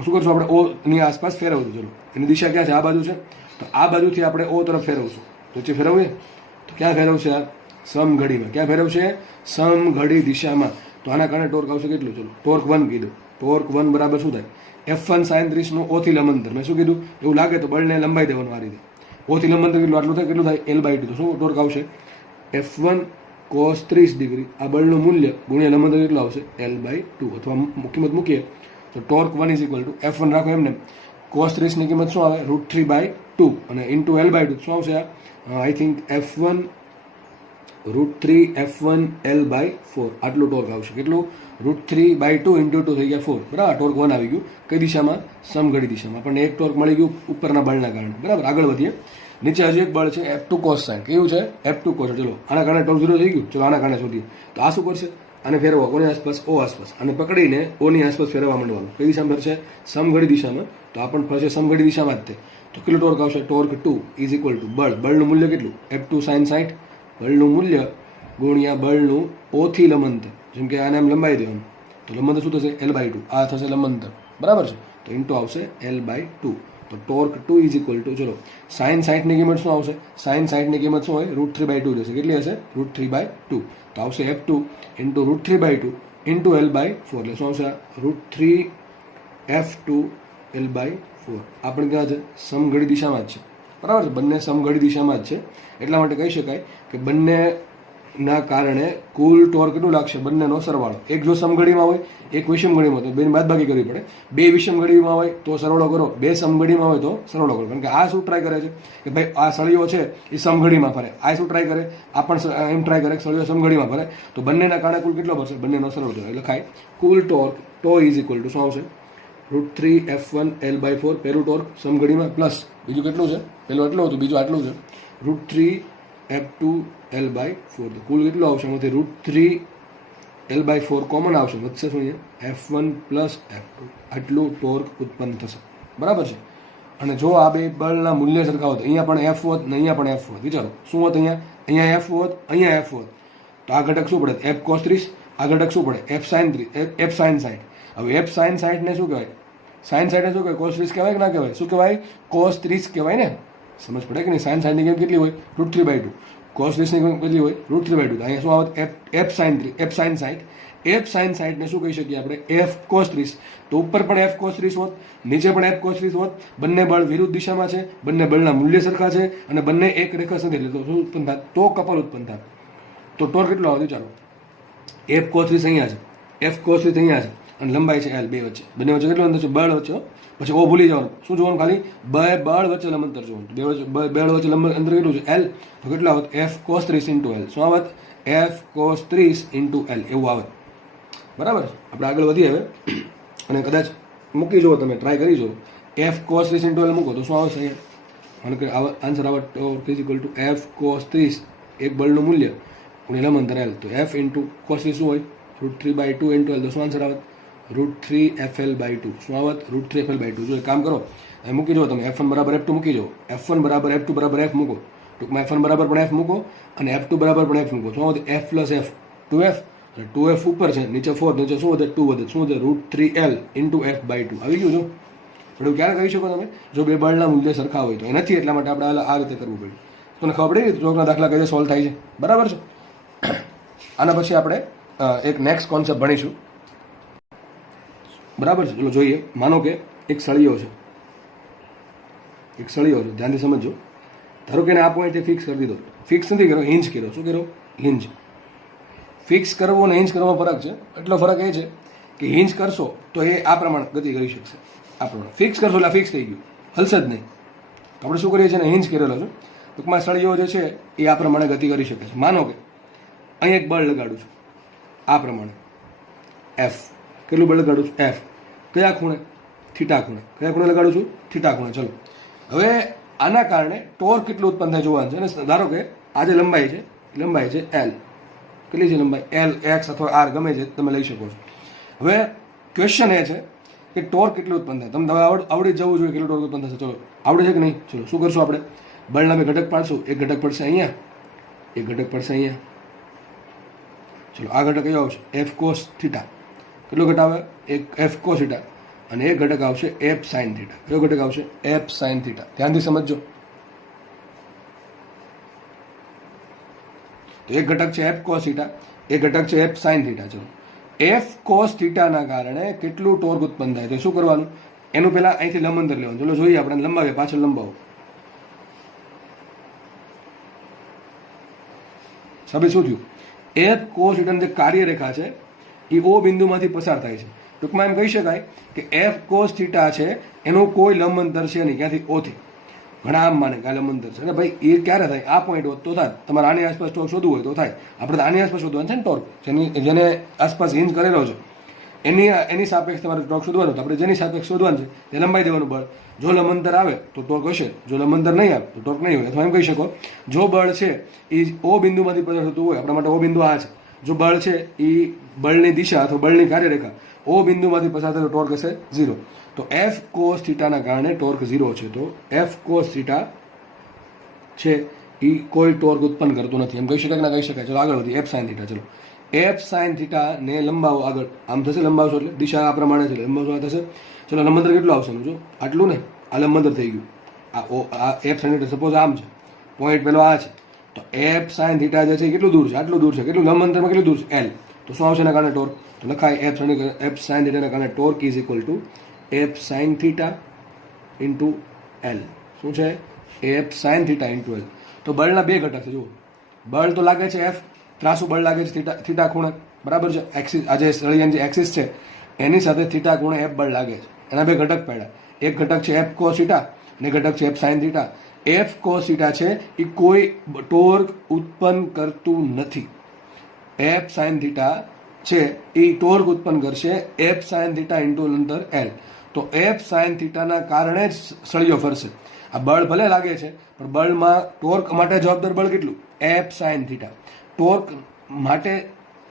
શું કરશું આપણે? O ની આસપાસ ફેરવશું. ચલો, એની દિશા ક્યાં છે? આ બાજુ છે. તો આ બાજુથી આપણે ઓ તરફ ફેરવશું. તો જે ફેરવીએ તો ક્યાં ફેરવશે? આ સમઘડીમાં. ક્યાં ફેરવશે? સમઘડી દિશામાં. તો આના કારણે ટોર્ક આવશે કેટલું? ચલો ટોર્ક 1 કીધું. ટોર્ક 1 બરાબર શું થાય? F1 sin 30 નું ઓથી લંબાંતર. મેં શું કીધું? એવું લાગે તો બળને લંબાઈ દેવાનું આ રીતે. ઓથી લંબાંતર કેટલું? આટલું થાય. કેટલું થાય? L/2. તો શું ટોર્ક આવશે? F1 cos 30 ડિગ્રી આ બળનું મૂલ્ય ગુણ્યા લંબાંતર કેટલું આવશે? L/2. અથવા કિંમત મૂકીએ તો ટોર્ક 1 = F1 રાખો એમને. cos 30 ની કિંમત શું આવે? √3/2 અને ઇન્ટુ L/2 શું આવશે? I think F1 √3 F1 L/4 આટલું ટોર્ક આવશે. કેટલું? √3/2 ઇન્ટુ 2 થઈ ગયા 4. બરાબર. ટોર્ક 1 આવી ગયું. કઈ દિશામાં? સમઘડી દિશામાં. આપણને એક ટોર્ક મળી ગયું ઉપરના બળના કારણે. બરાબર. આગળ વધીએ. નીચે હજી એક બળ છે F2 cos sin. કેવું છે? F2 cos. ચલો આના કારણે ટોર્ક 0 થઈ ગયું. ચલો આના કારણે શોધીએ. તો આ શું કરશે? આને ફેરવો કોની આસપાસ? O આસપાસ. અને પકડીને O ની આસપાસ ફેરવવા માંડવાનું. કઈ દિશામાં ફરશે? સમઘડી દિશામાં. તો આ પણ ફરશે સમઘડી દિશામાં જ તે. તો કેટલું ટોર્ક આવશે? ટોર્ક 2 = બળ. બળનું મૂલ્ય કેટલું? F2 sin 60. બળનું મૂલ્ય ગુણ્યા બળનું O થી લંબાંતર. જેમ કે આને આમ લંબાઈ દેવાનું. તો લંબાંતર શું થશે? L/2. આ થશે લંબાંતર. બરાબર છે. તો ઇન્ટુ આવશે L/2. તો ટોર્ક 2 = ચલો sin 60 ની કિંમત શું આવશે? sin 60 ની કિંમત શું હોય? √3/2 રહેશે. કેટલી હશે? √3/2. તો આવશે F2 ઇન્ટુ √3/2 ઇન્ટુ L/4. એટલે શું આવશે? √3 F2 L/4. આપણે ક્યાં છે? સમઘડી દિશામાં જ છે. બરાબર છે. બંને સમઘડી દિશામાં જ છે. એટલા માટે કહી શકાય કે બંનેના કારણે કુલ ટોર્ક કેટલું લાગશે? બંનેનો સરવાળો. એક જો સમઘડીમાં હોય, એક વિષમઘડીમાં, તો બેની બાદબાકી કરવી પડે. બે વિષમઘડીમાં હોય તો સરવાળો કરો, બે સમઘડીમાં હોય તો સરવાળો કરો. કારણ કે આ શું ટ્રાય કરે છે કે ભાઈ આ સળીઓ છે એ સમઘડીમાં ફરે. આ શું ટ્રાય કરે? આ પણ એમ ટ્રાય કરે કે સળીઓ સમઘડીમાં ફરે. તો બંનેના કારણે કુલ કેટલો પડશે? બંનેનો સરવાળો થાય. એટલે ખાય કુલ ટોર્ક = શું આવશે? √3 F1 L/4 પહેલું ટોર્ક સમઘડીમાં પ્લસ બીજું કેટલું છે? પહેલું આટલું હતું, બીજું આટલું છે. √3 F2 L/4. તો કુલ કેટલું આવશે? એમાંથી √3 L/4 કોમન આવશે. વધશે શું? અહીંયા F1 પ્લસ F2. આટલું ટોર્ક ઉત્પન્ન થશે. બરાબર છે. અને જો આ બે બળના મૂલ્ય સરખા હોત, અહીંયા પણ F હોત ને અહીંયા પણ F હોત. વિચારો શું હોત? અહીંયા F હોત, અહીંયા F હોત. તો આ ઘટક શું પડે? F cos 30. આ ઘટક શું પડે? F sin 60. હવે F sin 60 ને શું કહેવાય? sin 60 ને શું કહેવાય? cos 30 કહેવાય કે ના કહેવાય? શું કહેવાય? cos 30 કહેવાય ને. સમજ પડે કે નહીં? sin 60 ની કિંમત કેટલી હોય? √3/2. cos 30 ની કિંમત કેટલી હોય? √3/2. તો અહીંયા શું આવત? F sin 60. F sin 60 ને શું કહી શકીએ આપણે? F cos 30. તો ઉપર પણ F cos 30 હોત, નીચે પણ F cos 30 હોત. બંને બળ વિરુદ્ધ દિશામાં છે, બંને બળના મૂલ્ય સરખા છે અને બંને એક રેખા સાથે. એટલે તો શું ઉત્પન્ન થાય? તો કપલ ઉત્પન્ન થાય. તો ટોર્ક કેટલો આવે? ચાલો F cos 30 અહીંયા છે, F cos 30 અહીંયા છે અને લંબાઈ છે L. બે વચ્ચે, બંને વચ્ચે કેટલું અંતર છે? બળ વચ્ચે. પછી ઓ ભૂલી જવાનું. શું જોવાનું? ખાલી બળ વચ્ચે લંબાંતર જોવાનું. બળ વચ્ચે અંતર કેટલું છે? L. તો કેટલું આવત? F cos 30 × L. શું આવત? F cos 30 × L એવું આવે. બરાબર. આપણે આગળ વધીએ હવે અને કદાચ મૂકી જુઓ, તમે ટ્રાય કરી જુઓ. F cos 30 × L મૂકો તો શું આવશે? અહીંયા આન્સર આવે ટોર્ક = F cos 30 એક બળનું મૂલ્ય ગુણ્યા લંબાંતર L. તો F × cos 30 શું હોય? √3/2 × L. તો શું આન્સર આવે? √3 FL/2. શું આવત? √3 FL/2. જો એક કામ કરો, અહીં મૂકી જુઓ તમે. F1 = F2 મૂકી જુઓ. F1 = F2 = F મૂકો. ટૂંકમાં F1 બરાબર પણ F મૂકો અને F2 બરાબર પણ F મૂકો. શું આવત? F + F 2F. અને 2F ઉપર છે, નીચે 4, નીચે શું વધે? 2 વધે. શું વધે? √3L × F/2 આવી ગયું. જો પણ એવું ક્યારે કરી શકો તમે? જો બે બળના મૂલ્ય સરખા હોય તો. એ નથી, એટલા માટે આપણે આ રીતે કરવું પડ્યું. તમને ખબર પડી? ટોર્કના દાખલા કઈ રીતે સોલ્વ થાય છે. બરાબર છે. આના પછી આપણે એક નેક્સ્ટ કોન્સેપ્ટ ભણીશું. બરાબર છે. ચલો જોઈએ. માનો કે એક સળીઓ છે, ધ્યાનથી સમજો. ધારો કે એને આ પોઈન્ટે ફિક્સ કરી દીધો. ફિક્સ નથી કર્યો, હિંજ કર્યો. શું કર્યો? હિંજ. ફિક્સ કરવો અને હિંજ કરવામાં ફરક છે. એટલો ફરક એ છે કે હિંજ કરશો તો એ આ પ્રમાણે ગતિ કરી શકશે. આ પ્રમાણે ફિક્સ કરશો એટલે ફિક્સ થઈ ગયું, હલશે જ નહીં. તો આપણે શું કરીએ છીએ? હિંજ કરેલો છે. ટૂંકમાં સળીઓ જે છે એ આ પ્રમાણે ગતિ કરી શકે છે. માનો કે અહીં એક બળ લગાડું છું આ પ્રમાણે F. કેટલું બળ લગાડું છું? F. કયા ખૂણે? થીટા ખૂણે. કયા ખૂણે લગાડું છું? થીટા ખૂણે. ચલો હવે આના કારણે ટોર્ક કેટલું ઉત્પન્ન થાય જોવાનું છે. અને ધારો કે આ જે લંબાઈ છે L. કેટલી છે લંબાઈ? L, X અથવા R ગમે છે તમે લઈ શકો છો. હવે ક્વેશ્ચન એ છે કે ટોર્ક કેટલું ઉત્પન્ન થાય. તમને આવડી જવું જોઈએ કેટલું ટોર્ક ઉત્પન્ન થશે. ચલો આવડે છે કે નહીં? ચલો શું કરશું આપણે? બળના બે ઘટક પાડશું. એક ઘટક પડશે અહીંયા, એક ઘટક પડશે અહીંયા. ચલો આ ઘટક કયો આવશે? F cos θ. કેટલો ઘટક આવે? એક F cos θ અને એક ઘટક આવશે F sin θ. કયો ઘટક આવશે? F sin θ. ધ્યાનથી સમજો. તો એક ઘટક છે એફ કોસ થીટા, એક ઘટક છે એફ સાઇન થીટા. ચલો એફ કોસ થીટાના કારણે કેટલું ટોર્ક ઉત્પન્ન થાય તો શું કરવાનું, એનું પહેલા અહીંથી લંબાંતર લેવાનું. ચલો જોઈએ, આપણે લંબાવીએ, પાછળ લંબાવો. હવે શું થયું, એફ કોસ થીટાની જે કાર્યરેખા છે એ ઓ બિંદુમાંથી પસાર થાય છે. ટૂંકમાં એમ કહી શકાય કે એફ કોસ થીટા છે એનું કોઈ લંબાંતર છે નહીં, ક્યાંથી ઓથી. ઘણા આમ માને કે આ લંબાંતર છે, અને ભાઈ એ ક્યારે થાય, આ પોઈન્ટ હોત તો થાય. તમારે આની આસપાસ ટોર્ક શોધવું હોય તો થાય. આપણે તો આની આસપાસ શોધવાનું છે ને ટોર્ક, જેને આસપાસ હિંજ કરેલો છે એની સાપેક્ષ તમારે ટોર્ક શોધવાનું. આપણે જેની સાપેક્ષ શોધવાનું છે તે લંબાઈ દેવાનું બળ. જો લંબાંતર આવે તો ટોર્ક હશે, જો લંબાંતર નહીં આવે તો ટોર્ક નહીં હોય. અથવા એમ કહી શકો, જો બળ છે એ ઓ બિંદુમાંથી પસાર થતું હોય, આપણા માટે ઓ બિંદુ આ છે, જો બળ છે એ બળની દિશા અથવા બળની કાર્યરેખા ઓ બિંદુમાંથી પસાર થાય તો ટોર્ક હશે 0. તો એફ કોસ થીટાના કારણે ટોર્ક 0 છે. તો એફ કોસ થીટા છે એ કોઈ ટોર્ક ઉત્પન્ન કરતું નથી, એમ કહી શકાય કે ના કહી શકાય. ચલો આગળ વધી, એફ સાઇન થીટા. ચલો એફ સાઇન થીટાને લંબાવો આગળ, આમ થશે, લંબાવશો એટલે દિશા આ પ્રમાણે છે, લંબાવશો આ થશે. ચલો લંબાંતર કેટલું આવશે, જો આટલું ને, આ લંબાંતર થઈ ગયું. આ એફ સાઇન થીટા સપોઝ આમ છે, પોઈન્ટ પેલો આ છે, તો એફ સાઇન થીટા જે છે કેટલું દૂર છે, આટલું દૂર છે. કેટલું લંબાંતરમાં કેટલું દૂર છે, એલ. તો શું આવશે એના કારણે ટોર્ક, તો લખાય એફ સાઇન થીટાના કારણે torque is equal to F sine theta into L. શું છે, F sine theta into L. તો બળના બે ઘટક છે, જુઓ, બળ તો લાગે છે એફ, ત્રાસુ બળ લાગે છે થીટા ખૂણે, બરાબર છે. એક્સિસ, આ જે સળિયાની જે એક્સિસ છે એની સાથે થીટા ખૂણે એફ બળ લાગે છે. એના બે ઘટક પડ્યા, એક ઘટક છે એફ કોસ થીટા અને ઘટક છે F sine theta. F cos theta છે એ કોઈ ટોર્ક ઉત્પન્ન કરતું નથી. એફ સાઇન થીટા છે એ ટોર્ક ઉત્પન્ન કરશે એફ સાઇન થીટા ઇન્ટુ અંતર એલ. તો એફ સાઇન થીટાના કારણે જ સળિયો ફરશે. આ બળ ભલે લાગે છે પણ બળમાં ટોર્ક માટે જવાબદાર બળ કેટલું, એફ સાઇન થીટા. ટોર્ક માટે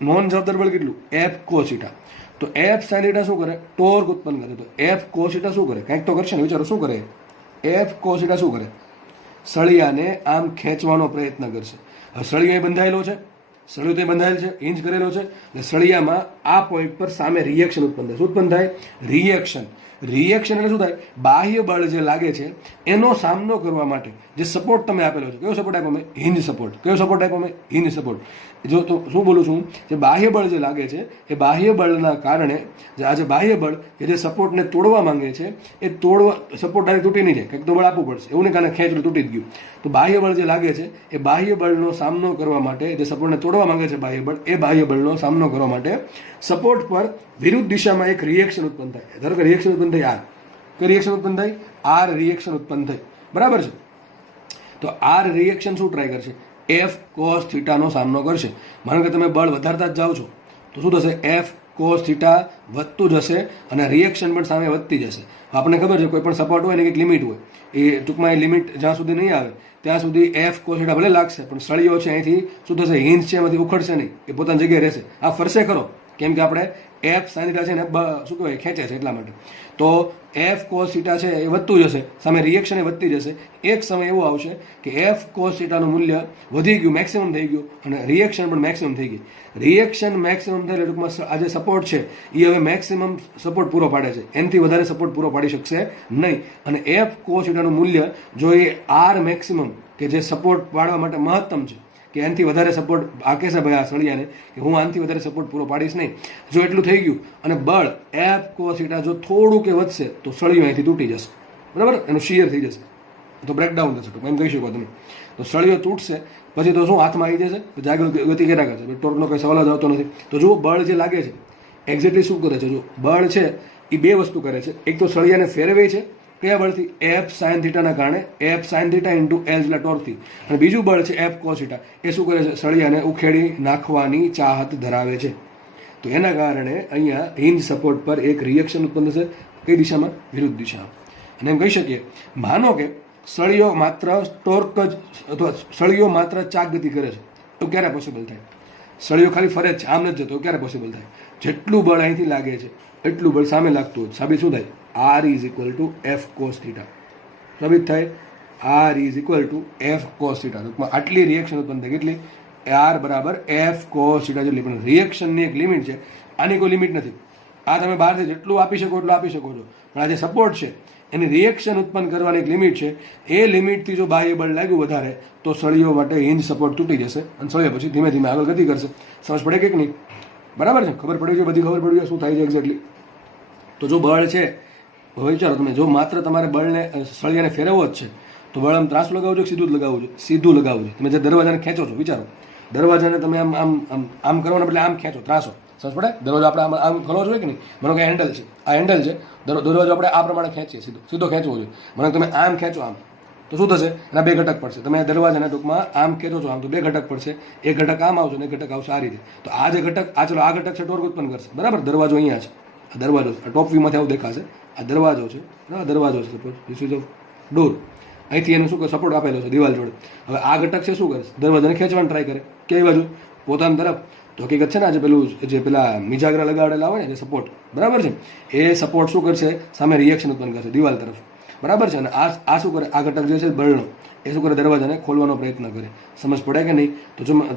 નોન જવાબદાર બળ કેટલું, એફ કોસ થીટા. તો એફ સાઇન થીટા શું કરે, ટોર્ક ઉત્પન્ન કરે. તો એફ કોસ થીટા શું કરે, કંઈક તો કરશે ને, વિચારો શું કરે. એફ કોસ થીટા શું કરે, સળિયાને આમ ખેંચવાનો પ્રયત્ન કરશે. હવે સળિયો બંધાયેલો છે, સળિયો તે બંધાયેલ છે, હિંજ કરેલો છે, એટલે સળિયામાં આ પોઈન્ટ પર સામે રિએક્શન ઉત્પન્ન થાય. શું ઉત્પન્ન થાય, રિએક્શન. રિએક્શન એટલે શું થાય, બાહ્ય બળ જે લાગે છે એનો સામનો કરવા માટે જે સપોર્ટ તમે આપેલો છે, કયો સપોર્ટ આપ્યો મેં, હિંજ સપોર્ટ. કયો સપોર્ટ આપ્યો મેં, હિંજ સપોર્ટ. જો તો શું બોલું છું, જે બાહ્ય બળ જે લાગે છે એ બાહ્ય બળના કારણે આ જે બાહ્ય બળ કે જે સપોર્ટને તોડવા માંગે છે એ સપોર્ટ ડાયરેક્ટ તૂટી નહીં જાય, કંઈક તો બળ આપવું પડશે. એવું ને કારણે ખેંચડું તૂટી જ ગયું. તો બાહ્ય બળ જે લાગે છે એ બાહ્ય બળનો સામનો કરવા માટે, જે સપોર્ટને તોડવા માંગે છે બાહ્ય બળ, એ બાહ્ય બળનો સામનો કરવા માટે સપોર્ટ પર વિરુદ્ધ દિશામાં એક રિએક્શન ઉત્પન્ન થાય. ધારો કે રિએક્શન ઉત્પન્ન થઈ આર, કઈ રિએક્શન ઉત્પન્ન થઈ, આર રિએક્શન ઉત્પન્ન થઈ, બરાબર છે. તો આર રિએક્શન શું ટ્રાય કરશે, એફ કોસ થીટાનો સામનો કરશે. માનો કે તમે બળ વધારતા જ જાઓ છો તો શું થશે, એફ કોસ થીટા વધતું જશે અને રિએક્શન પણ સામે વધતી જશે. આપણને ખબર છે કોઈ પણ સપોર્ટ હોય ને કંઈક લિમિટ હોય, એ ટૂંકમાં એ લિમિટ જ્યાં સુધી નહીં આવે ત્યાં સુધી એફ કોસ થીટા ભલે લાગશે પણ સળિયો છે અહીંથી શું થશે, હિંજ છે એમાંથી ઉખડશે નહીં, એ પોતાની જગ્યાએ રહેશે. આ ફરશે ખરો, કેમ કે આપણે એફ સાઇન થીટા છે ને શું કહેવાય, ખેંચે છે એટલા માટે. તો એફ કોસ થીટા છે એ વધતું જશે, સામે રિએક્શન એ વધતી જશે. એક સમય એવો આવશે કે એફ કોસ થીટાનું મૂલ્ય વધી ગયું, મેક્સિમમ થઈ ગયું, અને રિએક્શન પણ મેક્સિમમ થઈ ગઈ. રિએક્શન મેક્સિમમ થાય એટલે ટૂંકમાં આ જે સપોર્ટ છે એ હવે મેક્સિમમ સપોર્ટ પૂરો પાડે છે, એનાથી વધારે સપોર્ટ પૂરો પાડી શકશે નહીં. અને એફ કોસ થીટાનું મૂલ્ય જો એ આર મેક્સિમમ કે જે સપોર્ટ પાડવા માટે મહત્તમ છે, કે એનાથી વધારે સપોર્ટ આકે છે ભાઈ આ સળિયાને કે હું આનાથી વધારે સપોર્ટ પૂરો પાડીશ નહીં, જો એટલું થઈ ગયું અને બળ એફ કોસ થીટા જો થોડું કે વધશે તો સળિયો અહીંથી તૂટી જશે, બરાબર, એનું શિયર થઈ જશે, તો બ્રેકડાઉન થશે, એમ કહી શકો તમે. તો સળિયો તૂટશે પછી તો શું હાથમાં આવી જશે, પછી આગળ ગતિ કર્યા કરશે, ટોર્કનો કોઈ સવાલ જ આવતો નથી. તો જુઓ બળ જે લાગે છે એક્ઝેક્ટલી શું કરે છે, જો બળ છે એ બે વસ્તુ કરે છે. એક તો સળિયાને ફેરવે છે, કયા બળથી, એફ સાઇન થીટાના કારણે, F sine theta into L જેટલા ટોર્કથી. અને બીજું બળ છે એફ કોસ થીટા, એ શું કરે છે, સળિયાને ઉખેડી નાખવાની ચાહત ધરાવે છે. તો એના કારણે અહીંયા હિંજ સપોર્ટ પર એક રિએક્શન ઉત્પન્ન થશે, કઈ દિશામાં, વિરુદ્ધ દિશામાં. અને એમ કહી શકીએ, માનો કે સળિયો માત્ર ટોર્ક જ અથવા સળિયો માત્ર ચાક ગતિ કરે છે, તો ક્યારે પોસિબલ થાય, સળિયો ખાલી ફરે જ છે, આમ નથી જતો, ક્યારે પોસિબલ થાય, જેટલું બળ અહીંથી લાગે છે એટલું બળ સામે લાગતું હોય. સાબિત શું થાય, r is equal to F cos theta. સાબિત થાય r is equal to F cos theta. ટૂંકમાં આટલી રિએક્શન ઉત્પન્ન થાય, કેટલી, આર બરાબર એફ કોસ થીટા જેટલી. પણ રિએક્શનની એક લિમિટ છે, આની કોઈ લિમિટ નથી. આ તમે બહારથી જેટલું આપી શકો એટલું આપી શકો છો, પણ આ જે સપોર્ટ છે એની રિએક્શન ઉત્પન્ન કરવાની એક લિમિટ છે. એ લિમિટથી જો બાહ્ય બળ લાગ્યું વધારે તો સળીઓ માટે હિન્જ સપોર્ટ તૂટી જશે અને સળીઓ પછી ધીમે ધીમે આગળ ગતિ કરશે. સમજ પડે કે નહીં? બરાબર છે? ખબર પડી છે? બધી ખબર પડી છે શું થાય છે એક્ઝેક્ટલી? તો જો બળ છે, હવે વિચારો તમે, જો માત્ર તમારે બળને સળિયાને ફેરવવો જ છે તો બળ આમ ત્રાસ લગાવવું છે, સીધું જ લગાવવું છે? સીધું લગાવવું છે. તમે જે દરવાજાને ખેંચો છો, વિચારો, દરવાજાને તમે આમ આમ આમ આમ કરવાના બદલે આમ ખેંચો, ત્રાસો. સમજ પડે? દરવાજો આપણે આમ આમ ખોલવો જોઈએ કે નહીં? મને કે હેન્ડલ છે, આ હેન્ડલ છે, દરવાજો આપણે આ પ્રમાણે ખેંચીએ, સીધો ખેંચવો જોઈએ. મને તમે આમ ખેંચો, આમ, તો શું થશે? એના બે ઘટક પડશે. તમે દરવાજાના ટૂંકમાં આમ ખેંચો છો, આમ, તો બે ઘટક પડશે. એક ઘટક આમ આવશે ને એક ઘટક આવશે આ રીતે. તો આ જે ઘટક, આ ચલો આ ઘટક છે ટોર્ક ઉત્પન્ન કરશે. બરાબર? દરવાજો અહીંયા છે, આ દરવાજો છે, ટોપ વ્યૂમાંથી આવું દેખાશે. આ દરવાજો છે, બરાબર? દરવાજો છે, ધીસ ઇઝ અ ડોર. અહીંથી એનું શું કરે? સપોર્ટ આપેલો છે દિવાલ જોડે. હવે આ ઘટક છે શું કરે? દરવાજાને ખેંચવાનું ટ્રાય કરે. કઈ બાજુ? પોતાની તરફ. તો હકીકત છે ને, જે પેલા મિજાગરા લગાડેલા હોય ને, જે સપોર્ટ, બરાબર છે, એ સપોર્ટ શું કરશે? સામે રિએક્શન ઉત્પન્ન કરશે દિવાલ તરફ. બરાબર છે? અને આ શું કરે? આ ઘટક જે છે બળનો, એ શું કરે? દરવાજાને ખોલવાનો પ્રયત્ન કરે. સમજ પડે કે નહીં?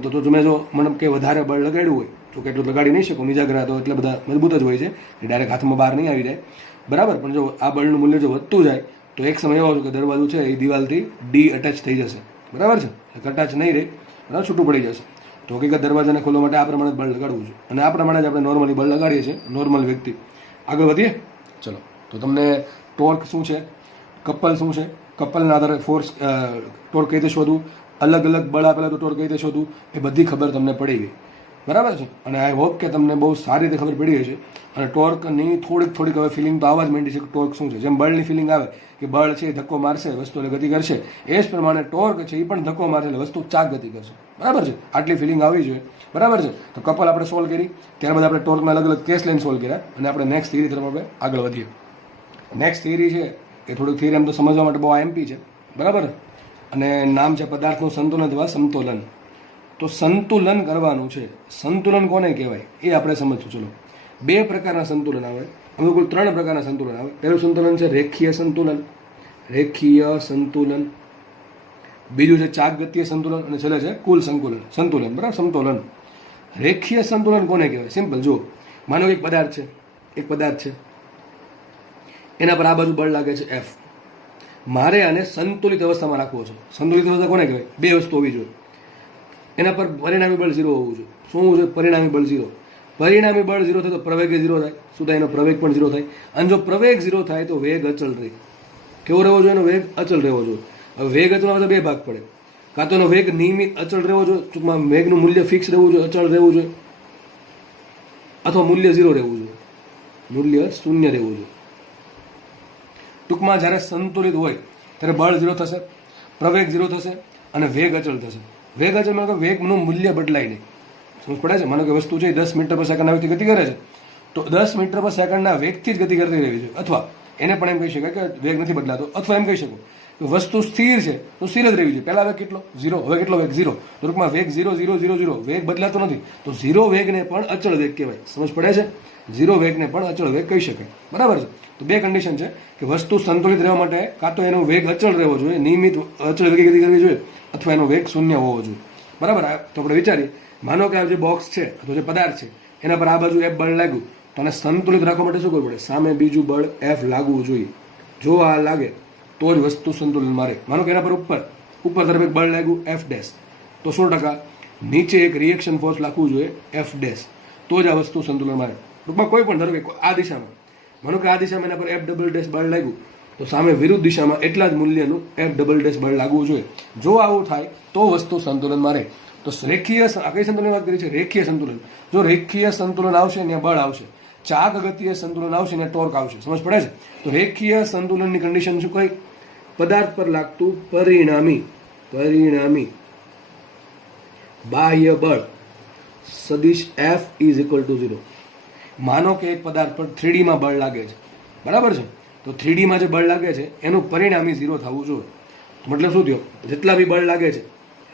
તો તમે જો મને કે વધારે બળ લગાડ્યું હોય તો કેટલું લગાડી નહીં શકો. મિજાગરા તો એટલે બધા મજબૂત જ હોય છે કે ડાયરેક્ટ હાથમાં બહાર નહીં આવી જાય. બરાબર? પણ જો આ બળનું મૂલ્ય જો વધતું જાય તો એક સમય એવો કે દરવાજો છે એ દિવાલથી ડી અટેચ થઈ જશે. બરાબર છે? અટેચ નહીં રહે, બરાબર, છૂટું પડી જશે. તો હકીકત દરવાજાને ખોલવા માટે આ પ્રમાણે બળ લગાડવું જોઈએ. અને આ પ્રમાણે જ આપણે નોર્મલી બળ લગાડીએ છીએ, નોર્મલ વ્યક્તિ. આગળ વધીએ. ચલો, તો તમને ટોર્ક શું છે, કપલ શું છે, કપલના આધારે ફોર્સ, ટોર્ક કઈ રીતે શોધવું, અલગ અલગ બળ આપેલા તો ટોર્ક કઈ રીતે શોધવું, એ બધી ખબર તમને પડી ગઈ. બરાબર છે? અને આઈ હોપ કે તમને બહુ સારી રીતે ખબર પડી ગઈ છે. અને ટોર્કની થોડીક હવે ફિલિંગ તો આવવા જ માંડી છે કે ટોર્ક શું છે. જેમ બળની ફિલિંગ આવે કે બળ છે એ ધક્કો મારશે, વસ્તુને ગતિ કરશે, એ જ પ્રમાણે ટોર્ક છે એ પણ ધક્કો મારશે એટલે વસ્તુ ચાક ગતિ કરશે. બરાબર છે? આટલી ફિલિંગ આવવી જોઈએ. બરાબર છે? તો કપલ આપણે સોલ્વ કરી, ત્યારબાદ આપણે ટોર્કના અલગ અલગ કેસ લઈને સોલ્વ કર્યા અને આપણે નેક્સ્ટ થિયરી તરફ આપણે આગળ વધીએ. નેક્સ્ટ થિયરી છે એ થોડુંક થિયરી એમ તો સમજવા માટે બહુ આઈએમપી છે. બરાબર? અને નામ છે પદાર્થનું સંતુલન અથવા સમતોલન. તો સંતુલન કરવાનું છે. સંતુલન કોને કહેવાય એ આપણે સમજશું. ચલો, બે પ્રકારના સંતુલન આવે, અનુકૂળ 3 પ્રકારના સંતુલન આવે. પહેલું સંતુલન છે રેખીય સંતુલન. રેખીય સંતુલન. બીજું છે ચાક ગતીય સંતુલન અને છેલ્લે છે કુલ સંતુલન. બરાબર? સમતોલન. રેખીય સંતુલન કોને કહેવાય? સિમ્પલ. જો માનો એક પદાર્થ છે, એના પર આ બાજુ બળ લાગે છે F. મારે આને સંતુલિત અવસ્થામાં રાખવો છે. સંતુલિત અવસ્થા કોને કહેવાય? બે વસ્તુ હોવી જોઈએ. એના પર પરિણામી બળ 0 હોવું જોઈએ. શું હોવું જોઈએ? પરિણામી બળ 0. પરિણામી બળ 0 થાય તો પ્રવેગ 0 થાય. શું થાય? એનો પ્રવેગ પણ 0 થાય. અને જો પ્રવેગ 0 થાય તો વેગ અચળ રહે. કેવો રહેવો જોઈએ? એનો વેગ અચળ રહેવો જોઈએ. હવે વેગ અચળ તો બે ભાગ પડે. કાં તો એનો વેગ નિયમિત અચળ રહેવો જોઈએ, ટૂંકમાં વેગનું મૂલ્ય ફિક્સ રહેવું જોઈએ, અચળ રહેવું જોઈએ, અથવા મૂલ્ય 0 રહેવું જોઈએ, મૂલ્ય 0 રહેવું જોઈએ. ટૂંકમાં જ્યારે સંતુલિત હોય ત્યારે બળ 0 થશે, પ્રવેગ 0 થશે અને વેગ અચળ થશે. વેગ અચળ એટલે વેગનું મૂલ્ય બદલાય નહીં. સમજ પડે છે? માનો કે વસ્તુ છે 10 મીટર પર સેકન્ડના વેગથી ગતિ કરે છે, તો 10 મીટર પર સેકન્ડના વેગથી જ ગતિ કરતી રહેવી જોઈએ. અથવા એને પણ એમ કહી શકાય કે વેગ નથી બદલાતો. અથવા એમ કહી શકો કે વસ્તુ સ્થિર છે તો સ્થિર જ રહેવી જોઈએ. પહેલા વેગ કેટલો? 0. હવે કેટલો વેગ? 0. તો ટૂંકમાં વેગ 0 0 0 0, વેગ બદલાતો નથી. તો 0 વેગને પણ અચળ વેગ કહેવાય. સમજ પડે છે? 0 વેગને પણ અચળ વેગ કહી શકાય. બરાબર છે? તો બે કન્ડિશન છે કે વસ્તુ સંતુલિત રહેવા માટે કાં તો એનો વેગ અચળ રહેવો જોઈએ, નિયમિત અચળ વેગે ગતિ કરવી જોઈએ, અથવા એનો વેગ 0 હોવો જોઈએ. બરાબર? તો આપણે વિચારીએ, માનો કે આ જે બોક્સ છે અથવા જે પદાર્થ છે એના પર આ બાજુ F બળ લાગ્યું, તો આને સંતુલિત રાખવા માટે શું કરવું પડે? સામે બીજું બળ F લાગવું જોઈએ. જો આ લાગે તો જ વસ્તુ સંતુલનમાં રહે. માનો કે એના પર ઉપર તરફ એક બળ લાગ્યું F ડેશ, તો 100% નીચે એક રિએક્શન ફોર્સ લાગવું જોઈએ F ડેશ, તો જ આ વસ્તુ સંતુલનમાં રહે. ટૂંકમાં કોઈ પણ ધારો કે આ દિશામાં, માનો કે આ દિશામાં એના પર F ડબલ ડેશ બળ લાગ્યું, તો સામે વિરુદ્ધ દિશામાં એટલા જ મૂલ્યનું F ડબલ ડેશ બળ લાગવું જોઈએ. જો આવું થાય તો વસ્તુ સંતુલનમાં રહે. તો રેખીય, આ કઈ સંતુલન વાત કરી છે? રેખીય સંતુલન. જો રેખીય સંતુલન આવશે ત્યાં બળ આવશે, ચાક ગતીય સંતુલન આવશે ને ટોર્ક આવશે. સમજ પડે છે? તો રેખીય સંતુલનની કન્ડિશન શું કઈ? પદાર્થ પર લાગતું પરિણામી બાહ્ય બળ સદિશ F ઇઝ ઇક્વલ ટુ 0. માનો કે એક પદાર્થ પર 3D માં બળ લાગે છે. બરાબર છે? તો 3D માં જે બળ લાગે છે એનું પરિણામી 0 થવું જોઈએ. મતલબ શું થયો? જેટલા બી બળ લાગે છે,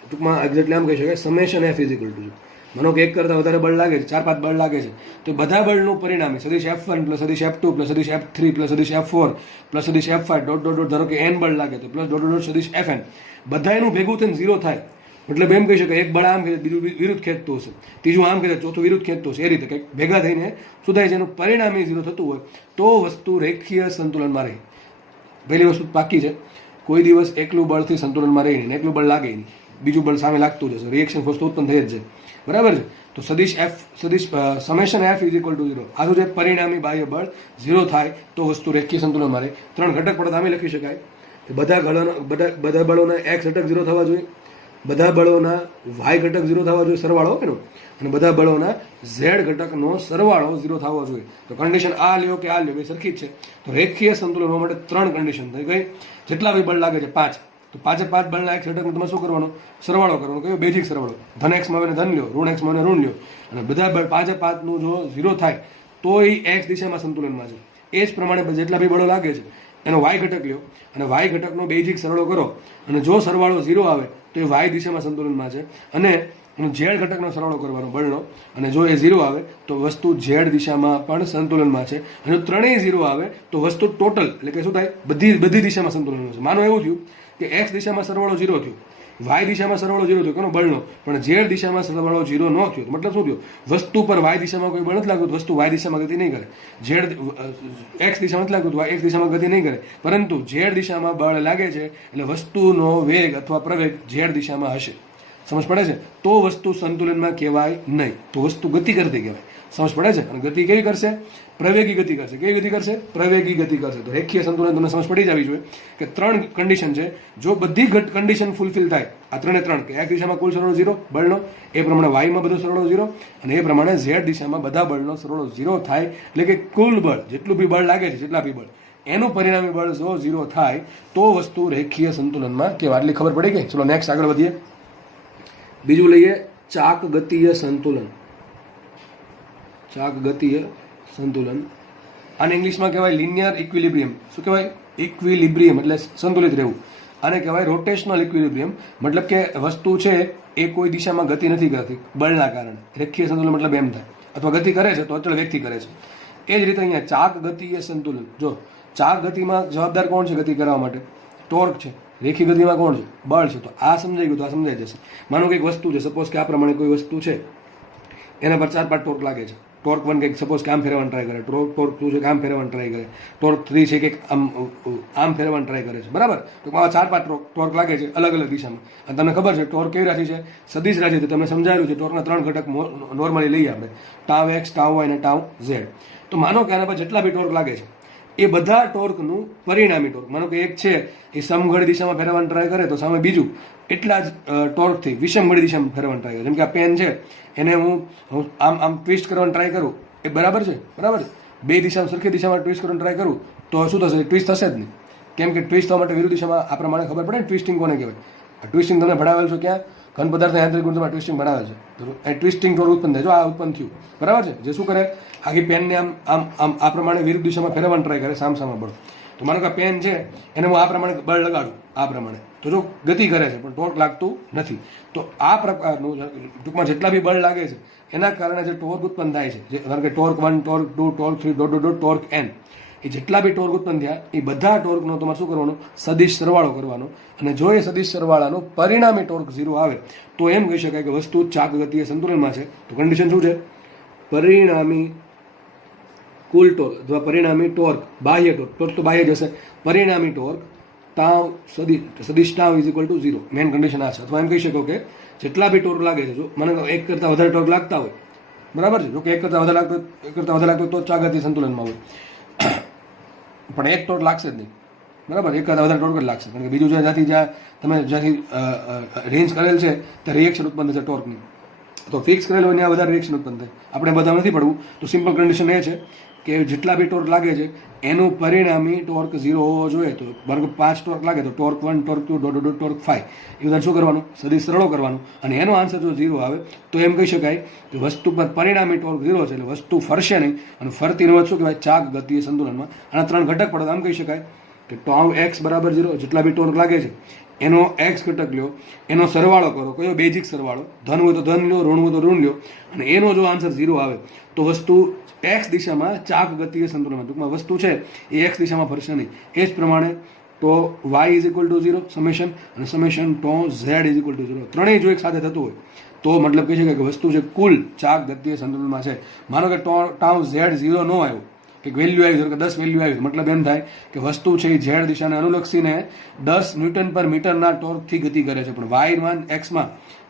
ટૂંકમાં એક્ઝેક્ટલી આમ કહી શકાય, summation F is equal to 0. માનો કે એક કરતાં વધારે બળ લાગે છે, 4-5 બળ લાગે છે, તો બધા બળનું પરિણામી સદિશ F1 પ્લસ સદિશ F2 પ્લસ સદિશ F3 પ્લસ સદિશ F4 પ્લસ સદિશ F5 ડોટ ડોટ ડોટ, ધારો કે n બળ લાગે તો પ્લસ ડોટ ડોટ સદિશ Fn, બધા એનું ભેગું થઈને 0 થાય. મતલબ એમ કહી શકાય એક બળ આમ ખેંચે, બીજું વિરુદ્ધ ખેંચતું હશે, ત્રીજું આમ ખેંચે, ચોથું વિરુદ્ધ ખેંચતું હશે, એ રીતે કંઈક ભેગા થઈને શું થાય છે? એનું પરિણામી 0 થતું હોય તો વસ્તુ રેખીય સંતુલનમાં રહે. પહેલી વસ્તુ પાકી છે, કોઈ દિવસ એકલું બળથી સંતુલનમાં રહી નહીં, એકલું બળ લાગે નહીં, બીજું બળ સામે લાગતું જશે, રિએક્શન ફોર્સ તો ઉત્પન્ન થઈ જ જાય, બરાબર છે. તો સદિશ summation F is equal to 0. આ શું છે? પરિણામી બાહ્ય બળ 0 થાય તો વસ્તુ રેખીય સંતુલનમાં રહે. 3 ઘટક પડે તો આમે લખી શકાય કે બધા બળોના એક્સ ઘટક 0 થવા જોઈએ, બધા બળોના વાય ઘટક 0 થવા જોઈએ, સરવાળો એનો, અને બધા બળોના ઝેડ ઘટકનો સરવાળો 0 થવો જોઈએ. તો કન્ડિશન આ લ્યો કે આ લ્યો બે સરખી જ છે. તો રેખીય સંતુલન હોવા માટે 3 કન્ડિશન થઈ ગઈ. જેટલા બી બળ લાગે છે 5, તો 5 બળના એક્સ ઘટકનો તમે શું કરવાનો? સરવાળો કરવાનો. કયો? બેઝિક સરવાળો. ધન એક્સમાં આવીને ધન લ્યો, ઋણ એક્સમાં આવીને ઋણ લ્યો, અને બધા બળ 5 નું જો 0 થાય તો એ એક્સ દિશામાં સંતુલનમાં છે. એ જ પ્રમાણે જેટલા બી બળો લાગે છે એનો વાય ઘટક લ્યો, અને વાય ઘટકનો બેઝિક સરવાળો કરો, અને જો સરવાળો 0 આવે તો એ વાય દિશામાં સંતુલનમાં છે, અને ઝેડ ઘટકનો સરવાળો કરવાનો બળનો, અને જો એ 0 આવે તો વસ્તુ ઝેડ દિશામાં પણ સંતુલનમાં છે, અને જો ત્રણેય 0 આવે તો વસ્તુ ટોટલ એટલે કે શું થાય? બધી દિશામાં સંતુલનમાં છે. માનો એવું થયું કે એક્સ દિશામાં સરવાળો 0 થયો, વાય દિશામાં સરવાળો 0 થયો, કોનો? બળનો, પણ ઝેડ દિશામાં સરવાળો 0 ન થયો. મતલબ શું થયો? વસ્તુ પર વાય દિશામાં કોઈ બળ નથી લાગ્યું, વસ્તુ વાય દિશામાં ગતિ નહીં કરે. ઝેડ એક્સ દિશામાં નથી લાગ્યું, એક્સ દિશામાં ગતિ નહીં કરે, પરંતુ ઝેડ દિશામાં બળ લાગે છે, એટલે વસ્તુનો વેગ અથવા પ્રવેગ ઝેડ દિશામાં હશે. સમજ પડે છે? તો વસ્તુ સંતુલનમાં કહેવાય નહીં, તો વસ્તુ ગતિ કરતી કહેવાય. સમજ પડે છે? અને ગતિ કેવી કરશે? પ્રવેગી ગતિ કરશે. કેવી ગતિ કરશે? પ્રવેગી ગતિ કરશે. તો રેખીય સંતુલન તમને સમજ પડી જવી જોઈએ કે 3 કન્ડિશન છે. જો બધી કન્ડિશન ફૂલફિલ થાય, આ 3 કે એક્સ દિશામાં કુલ સરવાળો 0 બળનો, એ પ્રમાણે વાયમાં બધો સરવાળો 0, અને એ પ્રમાણે ઝેડ દિશામાં બધા બળનો સરવાળો 0 થાય, એટલે કે કુલ બળ જેટલું બી બળ લાગે છે, જેટલા બી બળ, એનું પરિણામી બળ જો 0 થાય તો વસ્તુ રેખીય સંતુલનમાં કહેવાય. આટલી ખબર પડી ગઈ? ચલો નેક્સ્ટ આગળ વધીએ. બીજું લઈએ ચાક ગતીય સંતુલન. ચાક ગતીય સંતુલન, આને ઇંગ્લિશમાં કહેવાય લિનિયર ઇક્વિલિબ્રિયમ. શું કહેવાય? ઇક્વિલિબ્રિયમ એટલે સંતુલિત રહેવું. આને કહેવાય રોટેશનલ ઇક્વિલિબ્રિયમ. મતલબ કે વસ્તુ છે એ કોઈ દિશામાં ગતિ નથી કરતી બળના કારણે. રેખીય સંતુલન મતલબ એમ થાય. અથવા ગતિ કરે છે તો અચળ વેગથી કરે છે. એ જ રીતે અહીંયા ચાક ગતીય સંતુલન. જો ચાક ગતિમાં જવાબદાર કોણ છે ગતિ કરવા માટે? ટોર્ક છે. રેખી ગતિમાં કોણ છે? બળ છે. તો આ સમજાઈ ગયું, તો આ સમજાઈ જશે. માનો કે એક વસ્તુ છે, સપોઝ કે આ પ્રમાણે કોઈ વસ્તુ છે, એના પર 4-5 ટોર્ક લાગે છે. ટોર્ક 1 કંઈક સપોઝ કે આમ ફેરવવાનું ટ્રાય કરે, ટોર્ક 2 છે કે આમ ફેરવવાનું ટ્રાય કરે, ટોર્ક 3 છે કે આમ ફેરવવાનું ટ્રાય કરે છે, બરાબર? તો આવા 4-5 ટોર્ક લાગે છે અલગ અલગ દિશામાં. અને તમને ખબર છે ટોર્ક કેવી રાશિ છે? સદિશ રાશિ. તમને સમજાયેલું છે ટોર્કના 3 ઘટક નોર્મલી લઈએ આપણે, ટાઉ એક્સ, ટાઉ વાય અને ટાઉ ઝેડ. તો માનો કે આના પર જેટલા બી ટોર્ક લાગે છે એ બધા ટોર્કનું પરિણામી ટોર્ક, માનો કે એક છે એ સમઘડી દિશામાં ફેરવવાનું ટ્રાય કરે તો સામે બીજું એટલા જ ટોર્કથી વિષમઘડી દિશામાં ફેરવવાનું ટ્રાય કરે. જેમ કે આ પેન છે, એને હું આમ ટ્વિસ્ટ કરવાનું ટ્રાય કરું, એ બરાબર છે, બરાબર? બે દિશામાં સરખી દિશામાં ટ્વિસ્ટ કરવાનું ટ્રાય કરું તો શું થશે? ટ્વિસ્ટ થશે જ નહીં. કેમ કે ટ્વિસ્ટ થવા માટે વિરુદ્ધ દિશામાં આ પ્રમાણે ખબર પડે ને ટ્વિસ્ટિંગ કોને કહેવાય. આ ટ્વિસ્ટિંગ તમે ભણાવેલ છો ક્યાં? ઘન પદાર્થ યાંત્રિક ગુણધર્મમાં ટ્વિસ્ટિંગ ભણાવેલ છે. એ ટ્વિસ્ટિંગ ટોર્ક ઉત્પન્ન થાય. જો આ ઉત્પન્ન થયું, બરાબર છે? જે શું કરે? આખી પેનને આમ આમ આમ આ પ્રમાણે વિરુદ્ધ દિશામાં ફેરવવાનું ટ્રાય કરે, સામસામા બળ. તો માનો કે પેન છે એને હું આ પ્રમાણે બળ લગાડું, આ પ્રમાણે, તો જો ગતિ કરે છે પણ ટોર્ક લાગતું નથી. તો આ પ્રકારનું ટૂંકમાં જેટલા બી બળ લાગે છે એના કારણે જે ટોર્ક ઉત્પન્ન થાય છે, કારણ કે torque 1, torque 2, torque 3, dot dot dot torque n, એ જેટલા બી ટોર્ક ઉત્પન્ન થયા એ બધા ટોર્કનો તમારે શું કરવાનું? સદિશ સરવાળો કરવાનો. અને જો એ સદિશ સરવાળાનો પરિણામી ટોર્ક 0 આવે તો એમ કહી શકાય કે વસ્તુ ચાક ગતિય સંતુલનમાં છે. તો કન્ડિશન શું છે? પરિણામી કુલ ટોર્ક અથવા પરિણામી ટોર્ક, બાહ્ય ટોર્ક તો બાહ્ય જ હશે, પરિણામી ટોર્ક ટાઉ સદિશ tau is equal to 0. Main condition આ છે. અથવા એમ કહી શકો કે જેટલા બી ટોર્ક લાગે છે, જો મને એક કરતાં વધારે ટોર્ક લાગતા હોય, બરાબર છે? જો કે એક કરતાં વધારે લાગતો તો ચાક ગતિ સંતુલનમાં હોય, પણ એક ટોર્ક લાગશે જ નહીં, બરાબર? એક કરતાં વધારે ટોર્ક જ લાગશે, કારણ કે બીજું જ્યાંથી રેન્જ કરેલ છે ત્યાં રિએક્શન ઉત્પન્ન થશે ટોર્કની. તો ફિક્સ કરેલ હોય ત્યાં વધારે રિએક્શન ઉત્પન્ન થાય. આપણે બધા નથી પડવું. તો સિમ્પલ કન્ડિશન એ છે કે જેટલા બી ટોર્ક લાગે છે એનું પરિણામી ટોર્ક 0 હોવો જોઈએ. તો બરાબર 5 ટોર્ક લાગે તો torque 1, torque 2, dot dot torque 5, એ બધા શું કરવાનું? સદિશ સરળો કરવાનું. અને એનો આન્સર જો 0 આવે તો એમ કહી શકાય કે વસ્તુ પર પરિણામી ટોર્ક 0 છે, એટલે વસ્તુ ફરશે નહીં. અને ફરતી રમત શું કહેવાય? ચાક ગતિય સંતુલનમાં. આના 3 ઘટક પડે તો આમ કહી શકાય કે ટાઉ એક્સ બરાબર 0, જેટલા બી ટોર્ક લાગે છે એનો એક્સ ઘટક લ્યો, એનો સરવાળો કરો. કયો? બેઝિક સરવાળો. ધન હોય તો ધન લ્યો, ઋણ હોય તો ઋણ લ્યો, અને એનો જો આન્સર 0 આવે તો વસ્તુ એક્સ દિશામાં ચાક ગતિય સંતુલનમાં, ટૂંકમાં વસ્તુ છે એ એક્સ દિશામાં ફરશે નહીં. એ જ પ્રમાણે તો Y is equal to 0 summation, અને summation tau Z is equal to 0. ત્રણેય જો એક સાથે થતું હોય તો મતલબ કહી શકાય કે વસ્તુ છે કુલ ચાક ગતિય સંતુલનમાં છે. માનો કે ટાઉ ઝેડ 0 ન આવ્યો કે વેલ્યુ આવી કે 10 વેલ્યુ આવી, મતલબ એમ થાય કે વસ્તુ છે એ ઝેડ દિશાને અનુલક્ષીને 10 ન્યૂટન પર મીટરના ટોર્કથી ગતિ કરે છે. પણ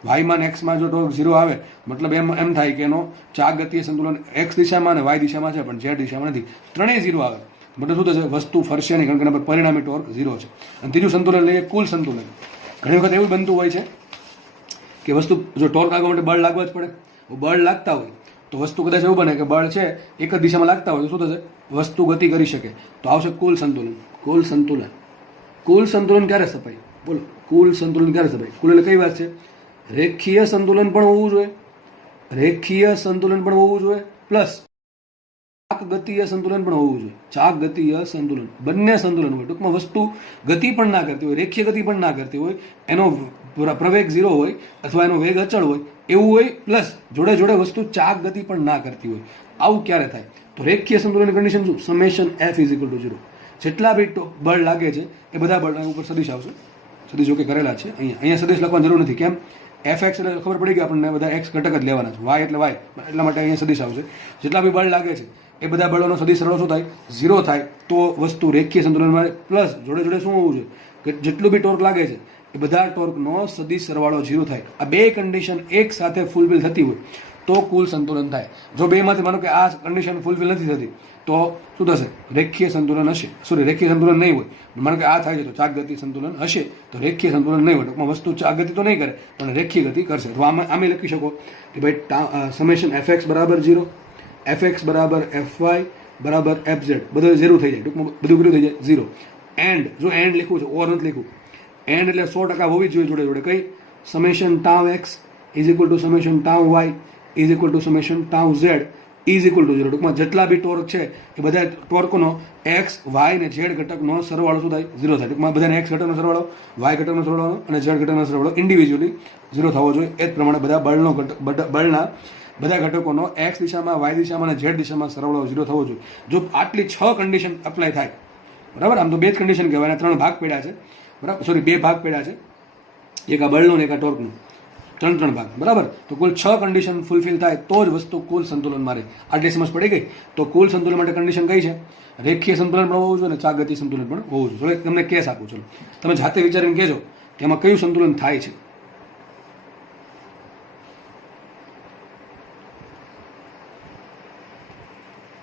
વાયમાન એક્સમાં જો ટોર્ક 0 આવે મતલબ એમ થાય કે એનો ચાક ગતિય સંતુલન એક્સ દિશામાં અને વાય દિશામાં છે પણ ઝેડ દિશામાં નથી. ત્રણેય 0 આવે મતલબ શું થશે? વસ્તુ ફરશે નહીં, કારણ કે એના પર પરિણામી ટોર્ક 0 છે. અને ત્રીજું સંતુલન લઈએ કુલ સંતુલન. ઘણી વખત એવું બનતું હોય છે કે વસ્તુ જો ટોર્ક આગળ માટે બળ લાગવા જ પડે, બળ લાગતા હોય તો વસ્તુ કદાચ એવું બને કે બળ છે એક જ દિશામાં લાગતા હોય તો શું થશે? વસ્તુ ગતિ કરી શકે, તો આવશે કુલ સંતુલન. કુલ સંતુલન ક્યારે સ્થપાય? બોલો, કુલ સંતુલન ક્યારે સ્થપાય? કુલ એટલે કઈ વાત છે? રેખીય સંતુલન પણ હોવું જોઈએ, પ્લસ ચાક ગતિય સંતુલન પણ હોવું જોઈએ. ચાક ગતિય સંતુલન, બંને સંતુલન હોય. ટૂંકમાં વસ્તુ ગતિ પણ ના કરતી હોય, રેખીય ગતિ પણ ના કરતી હોય, એનો પ્રવેગ 0 હોય અથવા એનો વેગ અચળ હોય એવું હોય, પ્લસ જોડે જોડે વસ્તુ ચાક ગતિ પણ ના કરતી હોય. આવું ક્યારે થાય? તો રેખીય સંતુલનની કન્ડિશન શું? Summation F = 0. જેટલા બી બળ લાગે છે એ બધા બળના ઉપર સદિશ આવશે. સદિશ જો કે કરેલા છે અહીંયા સદિશ લખવાની જરૂર નથી. કેમ? Fx એટલે ખબર પડી ગઈ આપણને, બધા x ઘટક જ લેવાના છે, y એટલે y, એટલા માટે અહીંયા સદિશ આવશે. જેટલા બી બળ લાગે છે એ બધા બળોનો સદિશ સરવાળો શું થાય? 0 થાય. તો વસ્તુ રેખીય સંતુલનમાં, પ્લસ જોડે જોડે શું હોવું જોઈએ? કે જેટલું બી ટોર્ક લાગે છે એ બધા ટોર્કનો સદિશ સરવાળો 0 થાય. આ બે કન્ડિશન એક સાથે ફૂલફિલ થતી હોય તો કુલ સંતુલન થાય. જો બેમાંથી માનો કે આ કન્ડિશન ફૂલફિલ નથી થતી તો શું થશે? રેખીય સંતુલન હશે. રેખીય સંતુલન નહીં હોય. માનો કે આ થાય છે તો ચાક ગતિ સંતુલન હશે તો રેખીય સંતુલન નહીં હોય. ટૂંકમાં વસ્તુ ચાક ગતિ તો નહીં કરે પણ રેખીય ગતિ કરશે. તો આમે લખી શકો કે ભાઈ summation Fx = 0, Fx = Fy = Fz, બધું 0 થઈ જાય. ટૂંકમાં બધું કેટલું થઈ જાય? 0. એન્ડ, જો એન્ડ લખવું છે, ઓર નથી લખવું. એન્ડ એટલે 100% હોવી જ જોઈએ જોડે જોડે. કઈ? Summation τx = summation τy summation τz = 0. ટૂંકમાં જેટલા બી ટોર્ક છે એ બધા ટોર્કનો એક્સ, વાય ને ઝેડ ઘટકનો સરવાળો શું થાય? 0 થાય. ટૂંકમાં બધાને એક્સ ઘટકનો સરવાળો, વાય ઘટકનો સરવાળો અને ઝેડ ઘટકનો સરવાળો ઇન્ડિવિજ્યુઅલી 0 થવો જોઈએ. એ જ પ્રમાણે બધા બળના બધા ઘટકોનો એક્સ દિશામાં, વાય દિશામાં અને ઝેડ દિશામાં સરવાળો 0 થવો જોઈએ. જો આટલી 6 કન્ડિશન એપ્લાય થાય, બરાબર, આમ તો 2 જ કન્ડિશન કહેવાય, 3 ભાગ પડ્યા છે, બરાબર, 2 ભાગ પડ્યા છે, એક આ બળનો ને એક આ ટોર્કનો, 3 ભાગ, બરાબર. તો કુલ 6 કન્ડિશન ફૂલફિલ થાય તો જ વસ્તુ કુલ સંતુલનમાં રહે. આટલી સમજ પડી ગઈ? તો કુલ સંતુલન માટે કન્ડિશન કઈ છે? રેખીય સંતુલન પણ હોવું જોઈએ અને ચાક ગતિ સંતુલન પણ હોવું જોઈએ. તમને કેસ આપું, ચલો તમે જાતે વિચારીને કહેજો કે એમાં કયું સંતુલન થાય છે.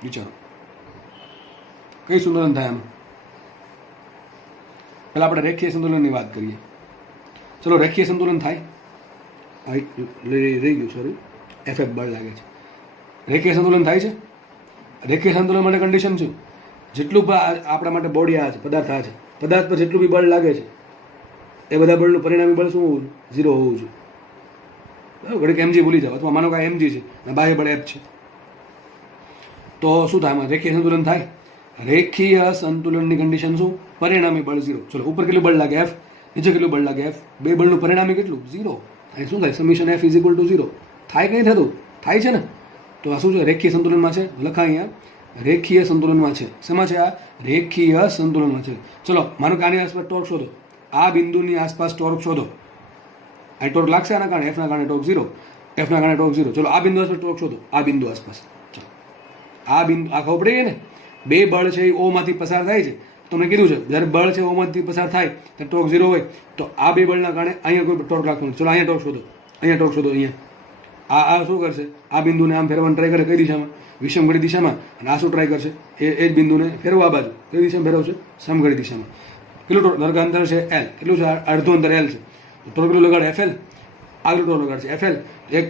વિચારો કઈ સંતુલન થાય આમાં? પેલા આપણે રેખીય સંતુલનની વાત કરીએ. ચલો, રેખીય સંતુલન થાય. રહી ગયું, સોરી, F બળ લાગે છે. રેખીય સંતુલન થાય છે. રેખીય સંતુલન માટે કન્ડિશન શું? જેટલું આપણા માટે બોડી આ છે, પદાર્થ આ છે, પદાર્થ પર જેટલું બી બળ લાગે છે એ બધા બળનું પરિણામી બળ શું હોવું જોઈએ? 0 હોવું જોઈએ. બરાબર, ઘડીક mg ભૂલી જાવ, અથવા માનો કે mg છે અને બાહ્ય બળ F છે, તો શું થાય? આમાં રેખીય સંતુલન થાય. રેખીય સંતુલનની કન્ડિશન શું? પરિણામી બળ 0. ચલો, ઉપર કેટલું બળ લાગે? F, નીચે કેટલું બળ લાગે? F. બે બળનું પરિણામી કેટલું? 0. અહીં શું થાય? સમેશન F = 0 થાય. કઈ થતું? થાય છે ને. તો આ શું છે? રેખીય સંતુલનમાં છે. લખા અહીંયા રેખીય સંતુલનમાં છે. શેમાં છે? આ રેખીય સંતુલનમાં છે. ચલો, માનો કે આની આસપાસ ટોર્ક શોધો. આ બિંદુની આસપાસ ટોર્ક શોધો. અહીં ટોર્ક લાગશે આના કારણે, F ના કારણે ટોર્ક 0, F ના કારણે ટોર્ક 0. ચલો, આ બિંદુ આસપાસ ટોર્ક શોધો. આ બિંદુ આસપાસ, ચલો, આ બિંદુ, આ ખબર પડી ગઈ ને? બે બળ છે એ O માંથી પસાર થાય છે. તમને કીધું છે જ્યારે બળ છે O માંથી પસાર થાય ત્યારે ટોર્ક 0 હોય. તો આ બે બળના કારણે અહીંયા કોઈ ટોર્ક રાખવાનું. ચલો, અહીંયા ટોર્ક શોધો. અહીંયા ટોર્ક શોધો. અહીંયા આ શું કરશે? આ બિંદુને આમ ફેરવવાનું ટ્રાય કરે. કઈ દિશામાં? વિષમઘડી દિશામાં. અને આ શું ટ્રાય કરશે? એ જ બિંદુને ફેરવવા બાજુ કઈ દિશામાં ફેરવશે? સમઘડી દિશામાં. કેટલું ટોર્ક અંતર છે? L. કેટલું છે? અડધું અંતર L છે. તો ટોર્ક કેટલું લગાડે? FL. આગળ ટોર્ક લગાડે છે FL.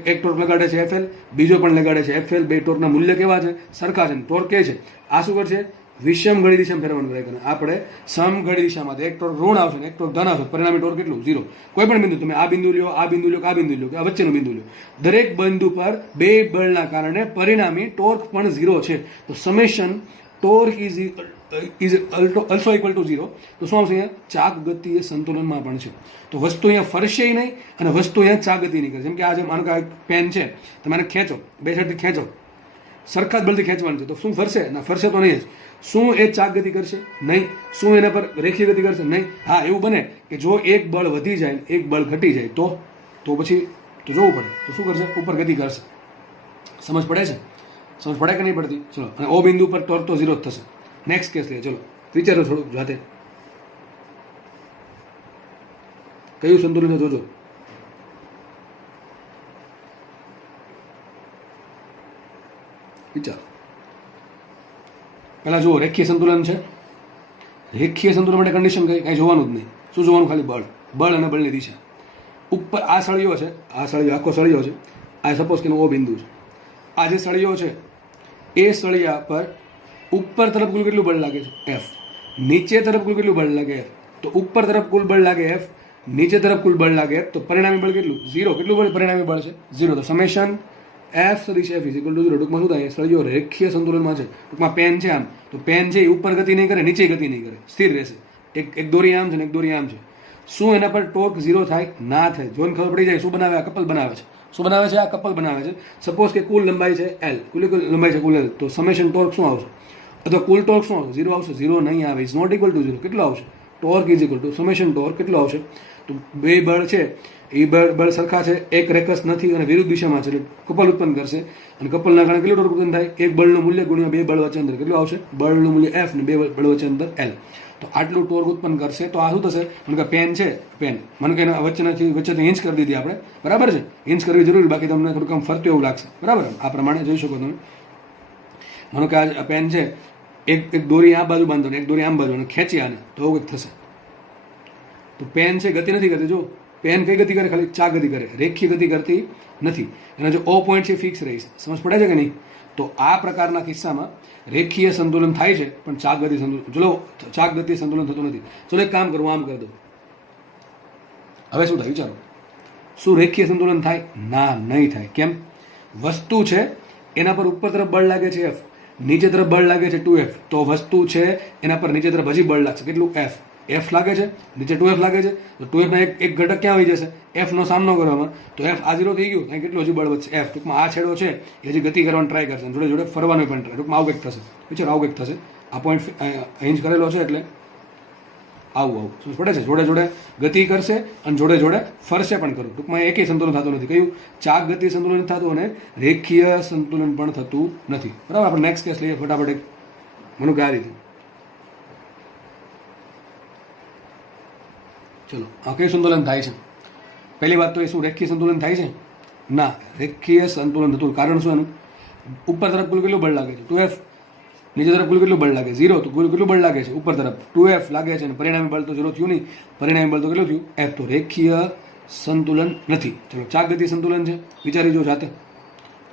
એક ટોર્ક લગાડે છે FL, બીજો પણ લગાડે છે FL. બે ટોર્કના મૂલ્ય કેવા છે? સરખા છે. ટોર્ક કે છે આ શું કરશે? વિષમઘડી દિશામાં ફેરવવાનું ટ્રાય કરે. આપણે સમઘડી દિશામાં એક ટોર્ક ઋણ આવશે ને એક ટોર્ક ધન આવશે. પરિણામી ટોર્ક કેટલું? 0. કોઈ પણ બિંદુ, તમે આ બિંદુ લ્યો, આ બિંદુ લ્યો, આ બિંદુ લ્યો, કે આ વચ્ચેનું બિંદુ લ્યો, દરેક બિંદુ પર બે બળના કારણે પરિણામી ટોર્ક પણ 0 છે. તો summation torque is also equal to 0. તો શું આવશે? અહીંયા ચાક ગતિય સંતુલનમાં પણ છે. તો વસ્તુ અહીંયા ફરશે નહીં અને વસ્તુ અહીંયા ચાક ગતિ નહીં કરે. જેમ કે આ જે માનો કે પેન છે, તમે એને ખેંચો, બે સાઈડથી ખેંચો, સરખા જ બળથી ખેંચવાનું છે, તો શું ફરશે? ના, ફરશે તો નહીં જ. શું એ ચાક ગતિ કરશે? નહીં. શું એના પર રેખીય ગતિ કરશે? નહીં. હા, એવું બને કે જો એક બળ વધી જાય, એક બળ ઘટી જાય તો પછી તો જોવું પડે. તો શું કરશે? ઉપર ગતિ કરશે. સમજ પડે છે? સમજ પડે કે નહીં પડતી? ચલો, અને ઓ બિંદુ પર ટોર્ક તો 0 જ થશે. નેક્સ્ટ કેસ લઈએ. ચલો વિચારો થોડુંક જાતે, કયું સંતુલન છે જોજો. વિચારો પહેલા જુઓ. રેખીય સંતુલન છે. રેખીય સંતુલન માટે કન્ડિશન કઈ જોવાનું જ નહીં. શું જોવાનું? ખાલી બળ અને બળની દિશા. ઉપર આ સળિયો છે, આ સળિયો આખો સળિયો છે, આ સપોઝ કે ઓ બિંદુ છે. આ જે સળિયો છે એ સળિયા પર ઉપર તરફ કુલ કેટલું બળ લાગે છે? એફ. નીચે તરફ કુલ કેટલું બળ લાગે? એફ. તો ઉપર તરફ કુલ બળ લાગે એફ, નીચે તરફ કુલ બળ લાગે એફ, તો પરિણામી બળ કેટલું? 0. કેટલું બળ પરિણામી બળ છે? 0. તો સમેશન એફ સદિશ એફ ઇઝ ઇક્વલ ટુ 0. ટૂંકમાં શું થાય? સળિયો રેખીય સંતુલનમાં છે. ટૂંકમાં પેન છે આમ, તો પેન છે એ ઉપર ગતિ નહીં કરે, નીચે ગતિ નહીં કરે, સ્થિર રહેશે. એક દોરી આમ છે ને એક દોરી આમ છે. શું એના પર ટોર્ક 0 થાય? ના થાય. જોઈને ખબર પડી જાય. શું બનાવે? આ કપલ બનાવે છે. શું બનાવે છે? આ કપલ બનાવે છે. સપોઝ કે કુલ લંબાઈ છે એલ, કુલ લંબાઈ છે કુલ એલ, તો સમેશન ટોર્ક શું આવશે? અથવા કુલ ટોર્ક શું આવશે? 0 આવશે? 0 નહીં આવે. Is not equal to 0. કેટલો આવશે? Torque is equal to summation torque કેટલો આવશે? તો બે બળ છે એ બળ સરખા છે, એક રેકસ નથી અને વિરુદ્ધ દિશામાં છે, એટલે કપલ ઉત્પન્ન કરશે. અને કપલના કારણે કેટલું ટોર્ક ઉત્પન્ન થાય? એક બળનું મૂલ્ય ગુણ્યા બે બળ વચ્ચે અંતર. કેટલું આવશે? બળનું મૂલ્ય એફ ને બે બળ વચ્ચે અંતર એલ. તો આટલું ટોર્ક ઉત્પન્ન કરશે. તો આ શું થશે? મને કે પેન છે, પેન મને કે એના વચ્ચેથી ઇંચ કરી દીધી આપણે, બરાબર છે? ઇંચ કરવી જરૂરી, બાકી તમને થોડુંક આમ ફરતું એવું લાગશે, બરાબર? આ પ્રમાણે જોઈ શકો તમે. મને કે આ પેન છે, એક દોરી આ બાજુ બાંધો ને એક દોરી આમ બાજુ અને ખેંચી આને, તો આવું કંઈક થશે. તો પેન છે ગતિ નથી કરતી. જો પેન કઈ ગતિ કરે? ખાલી ચાક ગતિ કરે, રેખીય ગતિ કરતી નથી. એના જો ઓ પોઈન્ટ છે ફિક્સ રહી. સમજ પડે છે કે નહીં? તો આ પ્રકારના કિસ્સામાં રેખીય સંતુલન થાય છે પણ ચાક ગતિ સંતુલન, ચલો ચાક ગતિ સંતુલન થતું નથી. ચલો એક કામ કરું, આમ કરી દો. હવે શું થાય? વિચારો. શું રેખીય સંતુલન થાય? ના, નહીં થાય. કેમ? વસ્તુ છે એના પર ઉપર તરફ બળ લાગે છે એફ, નીચે તરફ બળ લાગે છે 2f. તો વસ્તુ છે એના પર નીચે તરફ હજી બળ લાગશે. કેટલું? એફ. એફ લાગે છે, નીચે 2f લાગે છે, તો 2f ના એક ઘટક ક્યાં આવી જશે? એફ નો સામનો કરવામાં. તો એફ આ 0 થઈ ગયું, અહીં કેટલું હજી બળ વધશે? એફ. ટૂંકમાં આ છેડો છે એ હજી ગતિ કરવાનો ટ્રાય કરશે, જોડે જોડે ફરવાનો પણ ટ્રાય. ટૂંકમાં આવું કંઈક થશે. વિચાર, આવું કંઈક થશે. આ પોઈન્ટ અહીં કરેલો છે એટલે આવું સમજ પડે છે? જોડે જોડે ગતિ કરશે અને જોડે જોડે ફરશે પણ ખરું. ટૂંકમાં એકેય સંતુલન થતું નથી. કયું? ચાક ગતિ સંતુલન થતું અને રેખીય સંતુલન પણ થતું નથી. બરાબર? આપણે નેક્સ્ટ કેસ લઈએ ફટાફટ. એક મને કે આ રીતે. ચલો, આ કયું સંતુલન થાય છે? પહેલી વાત તો એ શું રેખીય સંતુલન થાય છે? ના, રેખીય સંતુલન થતું. કારણ શું એનું? ઉપર તરફ કુલ કેટલું બળ લાગે છે? 2f. નીચે તરફ કુલ કેટલું બળ લાગે? 0. તો કુલ કેટલું બળ લાગે છે? ઉપર તરફ 2f લાગે છે અને પરિણામી બળ તો 0 થયું નહીં. પરિણામી બળ તો કેટલું થયું? f. તો રેખીય સંતુલન નથી. ચલો, ચાક ગતિ સંતુલન છે. વિચારી જો જાતે.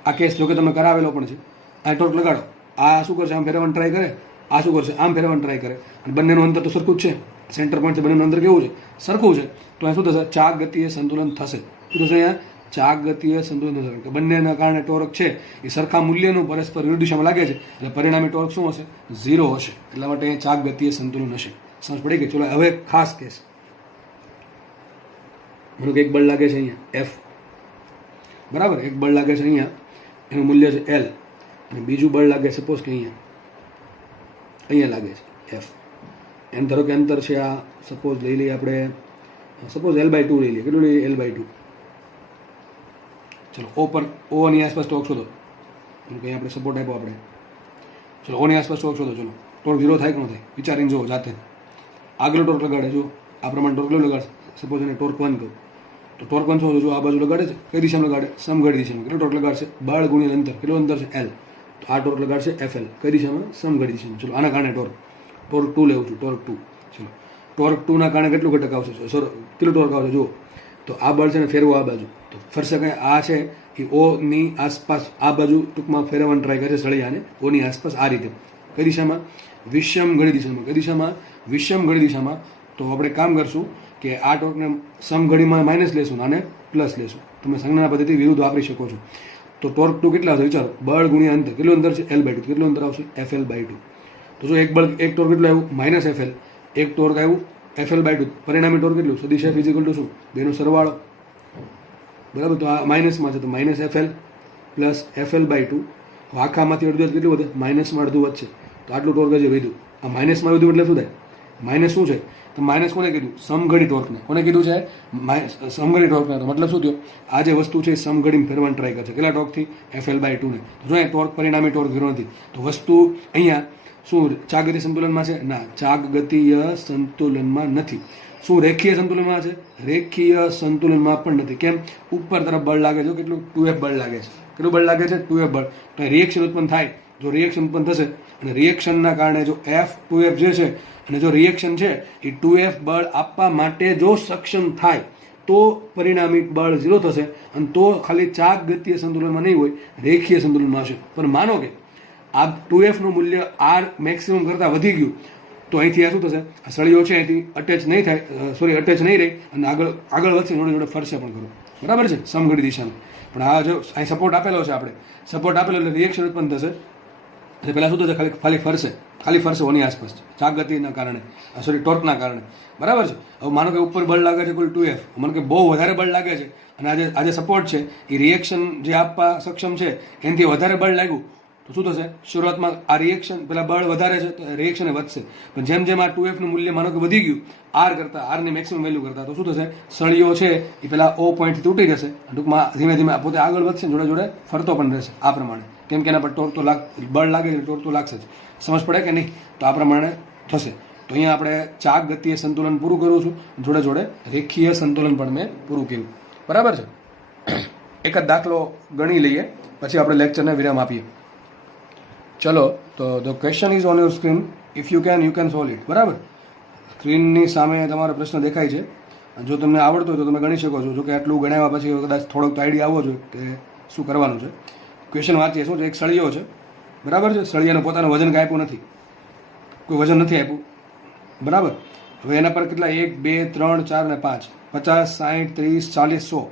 આ કેસ જો કે તમે કરાવેલો પણ છે. આ ટોર્ક લગાડો, આ શું કરશે? આમ ફેરવવાનું ટ્રાય કરે. આ શું કરશે? આમ ફેરવવાનું ટ્રાય કરે. અને બંનેનું અંતર તો સરખું જ છે. સેન્ટર પોઈન્ટ બંનેનું અંતર કેવું છે? સરખું છે. તો અહીં શું થશે? ચાક ગતિય સંતુલન થશે. શું થશે? અહીંયા ચાક ગતિય સંતુલન થશે. કે બંનેના કારણે ટોર્ક છે એ સરખા મૂલ્યનું પરસ્પર વિરુદ્ધ દિશામાં લાગે છે, એટલે પરિણામી ટોર્ક શું હશે? 0 હશે. એટલા માટે અહીંયા ચાક ગતિય સંતુલન હશે. સમજ પડી ગઈ? ચલો, હવે ખાસ કેસ. મને કે એક બળ લાગે છે અહીંયા એફ, બરાબર? એક બળ લાગે છે અહીંયા, એનું મૂલ્ય છે એલ, અને બીજું બળ લાગે સપોઝ કે અહીંયા લાગે છે એફ. એમ ધારો કે અંતર છે આ, સપોઝ લઈ લઈએ આપણે, સપોઝ L/2 લઈ લઈએ. કેટલું લઈએ? L/2. ચલો, ઓ પર, ઓ ની આસપાસ ટોર્ક શોધો. કંઈ આપણે સપોર્ટ આપ્યો આપણે. ચલો, ઓ ની આસપાસ ટોર્ક શોધો. ચલો, ટોર્ક 0 થાય કે ન થાય? વિચારીને જુઓ જાતે. આગલો ટોર્ક લગાડે, જો આ પ્રમાણે ટોર્ક લગાડશે. સપોઝ એને ટોર્ક 1 કહું, તો ટોર્ક 1 શું? જો આ બાજુ લગાડે છે, કઈ દિશામાં લગાડે? સમઘડી દિશામાં. કેટલો ટોર્ક લગાડશે? બળ ગુણ્યા અંતર. કેટલું અંતર છે? L. તો આ ટોર્ક લગાડશે FL. કઈ દિશામાં? સમઘડી દિશામાં. ચલો, આના કારણે ટોર્ક 2 લેવું છું. ટોર્ક 2. ચલો, ટોર્ક 2 ના કારણે કેટલું ઘટક આવશે? કેટલું ટોર્ક આવશે? જુઓ તો આ બળ છે ને ફેરવો આ બાજુ, તો ફરશે. કંઈ આ છે એ ઓ ની આસપાસ આ બાજુ ટૂંકમાં ફેરવવાનું ટ્રાય કરે સળિયાને ઓ ની આસપાસ આ રીતે. કઈ દિશામાં? વિષમ ઘડી દિશામાં. કઈ દિશામાં? વિષમ ઘડી દિશામાં. તો આપણે કામ કરશું કે આ ટોર્કને સમઘડીમાં માઇનસ લેશું અને પ્લસ લેશું. તમે સંજ્ઞાના પદ્ધતિ વિરુદ્ધ વાપરી શકો છો. તો ટોર્ક 2 કેટલા આવશે? વિચારો, બળ ગુણ્યા અંતર. કેટલું અંતર છે? L/2. કેટલું અંતર આવશે? FL/2. તો જો એક ટોર્ક કેટલું આવ્યું? -FL. એક ટોર્ક આવ્યું FL/2. પરિણામી ટોર્ક કેટલું? સદિશ F ઇઝ ઇક્વલ ટુ શું? બેનો સરવાળો, બરાબર? તો આ માઇનસમાં છે, તો -FL પ્લસ FL/2. આખામાંથી અડધું કેટલું વધે? માઇનસમાં અડધું વધશે. તો આટલું ટોર્ક હજી વધ્યું. આ માઇનસમાં વધ્યું એટલે શું થાય? માઇનસ શું છે? તો માઇનસ કોને કીધું? સમઘડી ટોર્કને. કોને કીધું છે? સમઘડી ટોર્કને. તો મતલબ શું થયો? આ જે વસ્તુ છે સમઘડીમાં ફેરવાની ટ્રાય કરશે. કેટલા ટોર્કથી? FL/2 ને. તો જો ટોર્ક પરિણામી ટોર્ક 0 નથી. તો વસ્તુ અહીંયા શું ચાગગતિ સંતુલનમાં છે? ના, ચાગગતીય સંતુલનમાં નથી. શું રેખીય સંતુલનમાં છે? રેખીય સંતુલનમાં પણ નથી. કેમ? ઉપર તરફ બળ લાગે છે. કેટલું? 2F બળ લાગે છે. કેટલું બળ લાગે છે? 2F બળ. તો રિએક્શન ઉત્પન્ન થાય. જો રિએક્શન ઉત્પન્ન થશે અને રિએક્શનના કારણે જો F2F જે છે અને જો રિએક્શન છે એ 2F બળ આપવા માટે જો સક્ષમ થાય તો પરિણામી બળ 0 થશે અને તો ખાલી ચાગગતીય સંતુલનમાં નહીં હોય, રેખીય સંતુલનમાં હશે. પણ માનો કે આ 2F નું મૂલ્ય R મેક્સિમમ કરતાં વધી ગયું તો અહીંથી આ શું થશે? આ સળીઓ છે અહીંથી અટેચ નહીં થાય, અટેચ નહીં રહે અને આગળ વધશે, જોડે જોડે ફરશે પણ ખરું. બરાબર છે? સમઘડી દિશામાં. પણ આ જો અહીં સપોર્ટ આપેલો છે, આપણે સપોર્ટ આપેલો એટલે રિએક્શન ઉત્પન્ન થશે એટલે પહેલાં શું થશે? ખાલી ફરશે ઓની આસપાસ ચાગગતિના કારણે, ટોર્કના કારણે. બરાબર છે? હવે માનો કે ઉપર બળ લાગે છે કુલ 2F, માનો કે બહુ વધારે બળ લાગે છે અને આજે સપોર્ટ છે એ રિએક્શન જે આપવા સક્ષમ છે એનાથી વધારે બળ લાગ્યું તો શું થશે? શરૂઆતમાં આ રિએક્શન પેલા બળ વધારે છે તો રિએક્શન વધશે. પણ જેમ જેમ આ 2F નું મૂલ્ય માનો કે વધી ગયું R ની મેક્સિમમ વેલ્યુ કરતા, તો શું થશે? સળીઓ છે એ પેલા O પોઈન્ટથી તૂટી જશે. ટૂંકમાં ધીમે ધીમે પોતે આગળ વધશે, જોડે જોડે ફરતો પણ રહેશે આ પ્રમાણે. કેમ કે એના પર ટોર્ક તો બળ લાગે છે, ટોર્ક તો લાગશે જ. સમજ પડે કે નહીં? તો આ પ્રમાણે થશે. તો અહીંયા આપણે ચાગગતીય સંતુલન પૂરું કરું છું, જોડે જોડે રેખીય સંતુલન પણ મેં પૂરું કર્યું. બરાબર છે? એક જ દાખલો ગણી લઈએ પછી આપણે લેક્ચરને વિરામ આપીએ. ચલો, તો the question is on your screen. If you can solve it. બરાબર? સ્ક્રીનની સામે તમારો પ્રશ્ન દેખાય છે. જો તમને આવડતો હોય તો તમે ગણી શકો છો. જો કે આટલું ગણાવ્યા પછી કદાચ થોડોક તો આઈડિયા આવવો જોઈએ કે શું કરવાનું છે. ક્વેશ્ચન વાંચીએ. શું છે? એક સળિયો છે. બરાબર છે? સળિયાને પોતાનું વજન કંઈ આપ્યું નથી, કોઈ વજન નથી આપ્યું. બરાબર? હવે એના પર કેટલા? 1, 2, 3, 4 અને 5, 50, 60, 30, 40, 100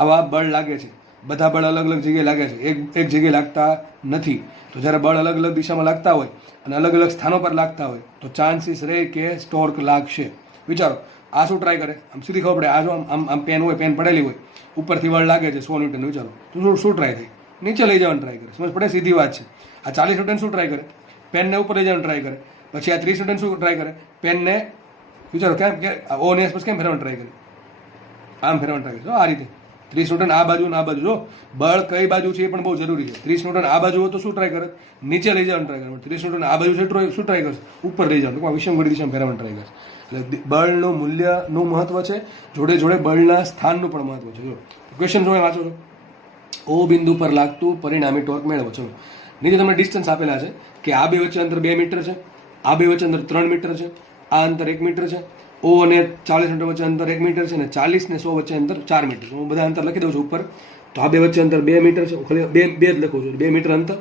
આવા બળ લાગે છે. બધા બળ અલગ અલગ જગ્યાએ લાગે છે, એક જગ્યાએ લાગતા નથી. તો જ્યારે બળ અલગ અલગ દિશામાં લાગતા હોય અને અલગ અલગ સ્થાનો પર લાગતા હોય તો ચાન્સીસ રહે કે ટોર્ક લાગશે. વિચારો, આ શું ટ્રાય કરે? આમ સીધી ખબર પડે. આ જો આમ પેન હોય, પેન પડેલી હોય, ઉપરથી બળ લાગે છે 100 ન્યૂટન. વિચારો તો શું ટ્રાય થાય? નીચે લઈ જવાનું ટ્રાય કરે. સમજ પડે? સીધી વાત છે. આ 40 ન્યૂટન શું ટ્રાય કરે? પેનને ઉપર લઈ જવાનું ટ્રાય કરે. પછી આ 30 ન્યૂટન શું ટ્રાય કરે? પેનને, વિચારો, કેમ કે ઓ ને આસપાસ કેમ ફેરવાનું ટ્રાય કરે? આમ ફેરવાનું ટ્રાય કરે. આ રીતે 30 ન્યૂટન આ બાજુ ને આ બાજુ. જો બળ કઈ બાજુ છે એ પણ બહુ જરૂરી છે. 30 ન્યૂટન આ બાજુ હોય તો શું ટ્રાય કરે? નીચે લઈ જવાનું ટ્રાય કરે. 30 ન્યૂટન આ બાજુ છે શું ટ્રાય કરશે? ઉપર લઈ જવાનું, વિષમઘડી દિશામાં ફેરવાનું ટ્રાય કરશે. એટલે બળનું મૂલ્યનું મહત્વ છે, જોડે જોડે બળના સ્થાનનું પણ મહત્વ છે. જો ક્વેશ્ચન જોડે વાંચો છો. O બિંદુ પર લાગતું પરિણામી ટોર્ક મેળવો. ચલો, નીચે તમને ડિસ્ટન્સ આપેલા છે કે આ બે વચ્ચે અંતર 2 મીટર છે, આ બે વચ્ચે અંતર 3 મીટર છે, આ અંતર 1 મીટર છે, O અને 40 મીટર વચ્ચે અંતર 1 મીટર છે અને 40 ને 100 વચ્ચે અંતર 4 મીટર છે. હું બધા અંતર લખી દઉં છું ઉપર. તો આ બે વચ્ચે અંતર 2 મીટર છે, ખાલી બે જ લખું છું. 2 મીટર અંતર.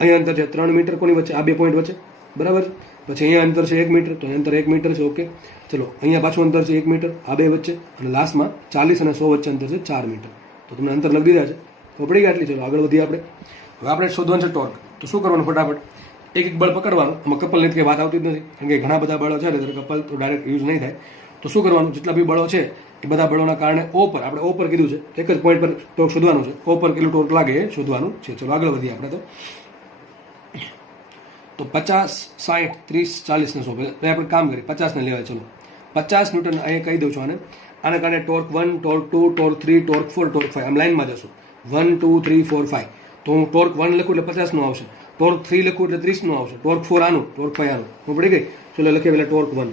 અહીંયા અંતર છે 3 મીટર. કોની વચ્ચે? આ બે પોઈન્ટ વચ્ચે. બરાબર? પછી અહીંયા અંતર છે 1 મીટર, તો અંતર 1 મીટર છે. ઓકે, ચલો, અહીંયા પાછું અંતર છે 1 મીટર આ બે વચ્ચે, અને લાસ્ટમાં 40 અને 100 વચ્ચે અંતર છે 4 મીટર. તો તમને અંતર લખી દીધા છે. તો પડી ગયા આટલી. ચલો આગળ વધીએ આપણે. હવે આપણે શોધવાનું છે ટોર્ક. તો શું કરવાનું? ફટાફટ એક બળ પકડવાનું. આમાં કપલની કંઈ વાત આવતી જ નથી, કારણ કે ઘણા બધા બળો છે એટલે કપલ તો ડાયરેક્ટ યુઝ નહીં થાય. તો શું કરવાનું? જેટલા બી બળો છે એ બધા બળોના કારણે આપણે O પર કીધું છે, એક જ પોઈન્ટ પર ટોર્ક શોધવાનું છે. O પર કેટલું ટોર્ક લાગે એ શોધવાનું છે. ચલો આગળ વધીએ આપણે. તો 50, 60, 30, 40 ને 100. આપણે કામ કરીએ, 50 ને લેવાય. ચલો, 50 ન્યૂટન અહીંયા કહી દઉં છું આના કારણે torque 1, torque 2, torque 3, torque 4, torque 5 આમ લાઈનમાં જશું. 1, 2, 3, 4, 5. તો હું ટોર્ક 1 લખું એટલે 50 નું આવશે, ટોર્ક 3 લખું એટલે 30 નું આવશે, ટોર્ક 4 આનું, ટોર્ક 5 આનું. હું પડી ગઈ. ચલો લખીએ પહેલાં ટોર્ક 1.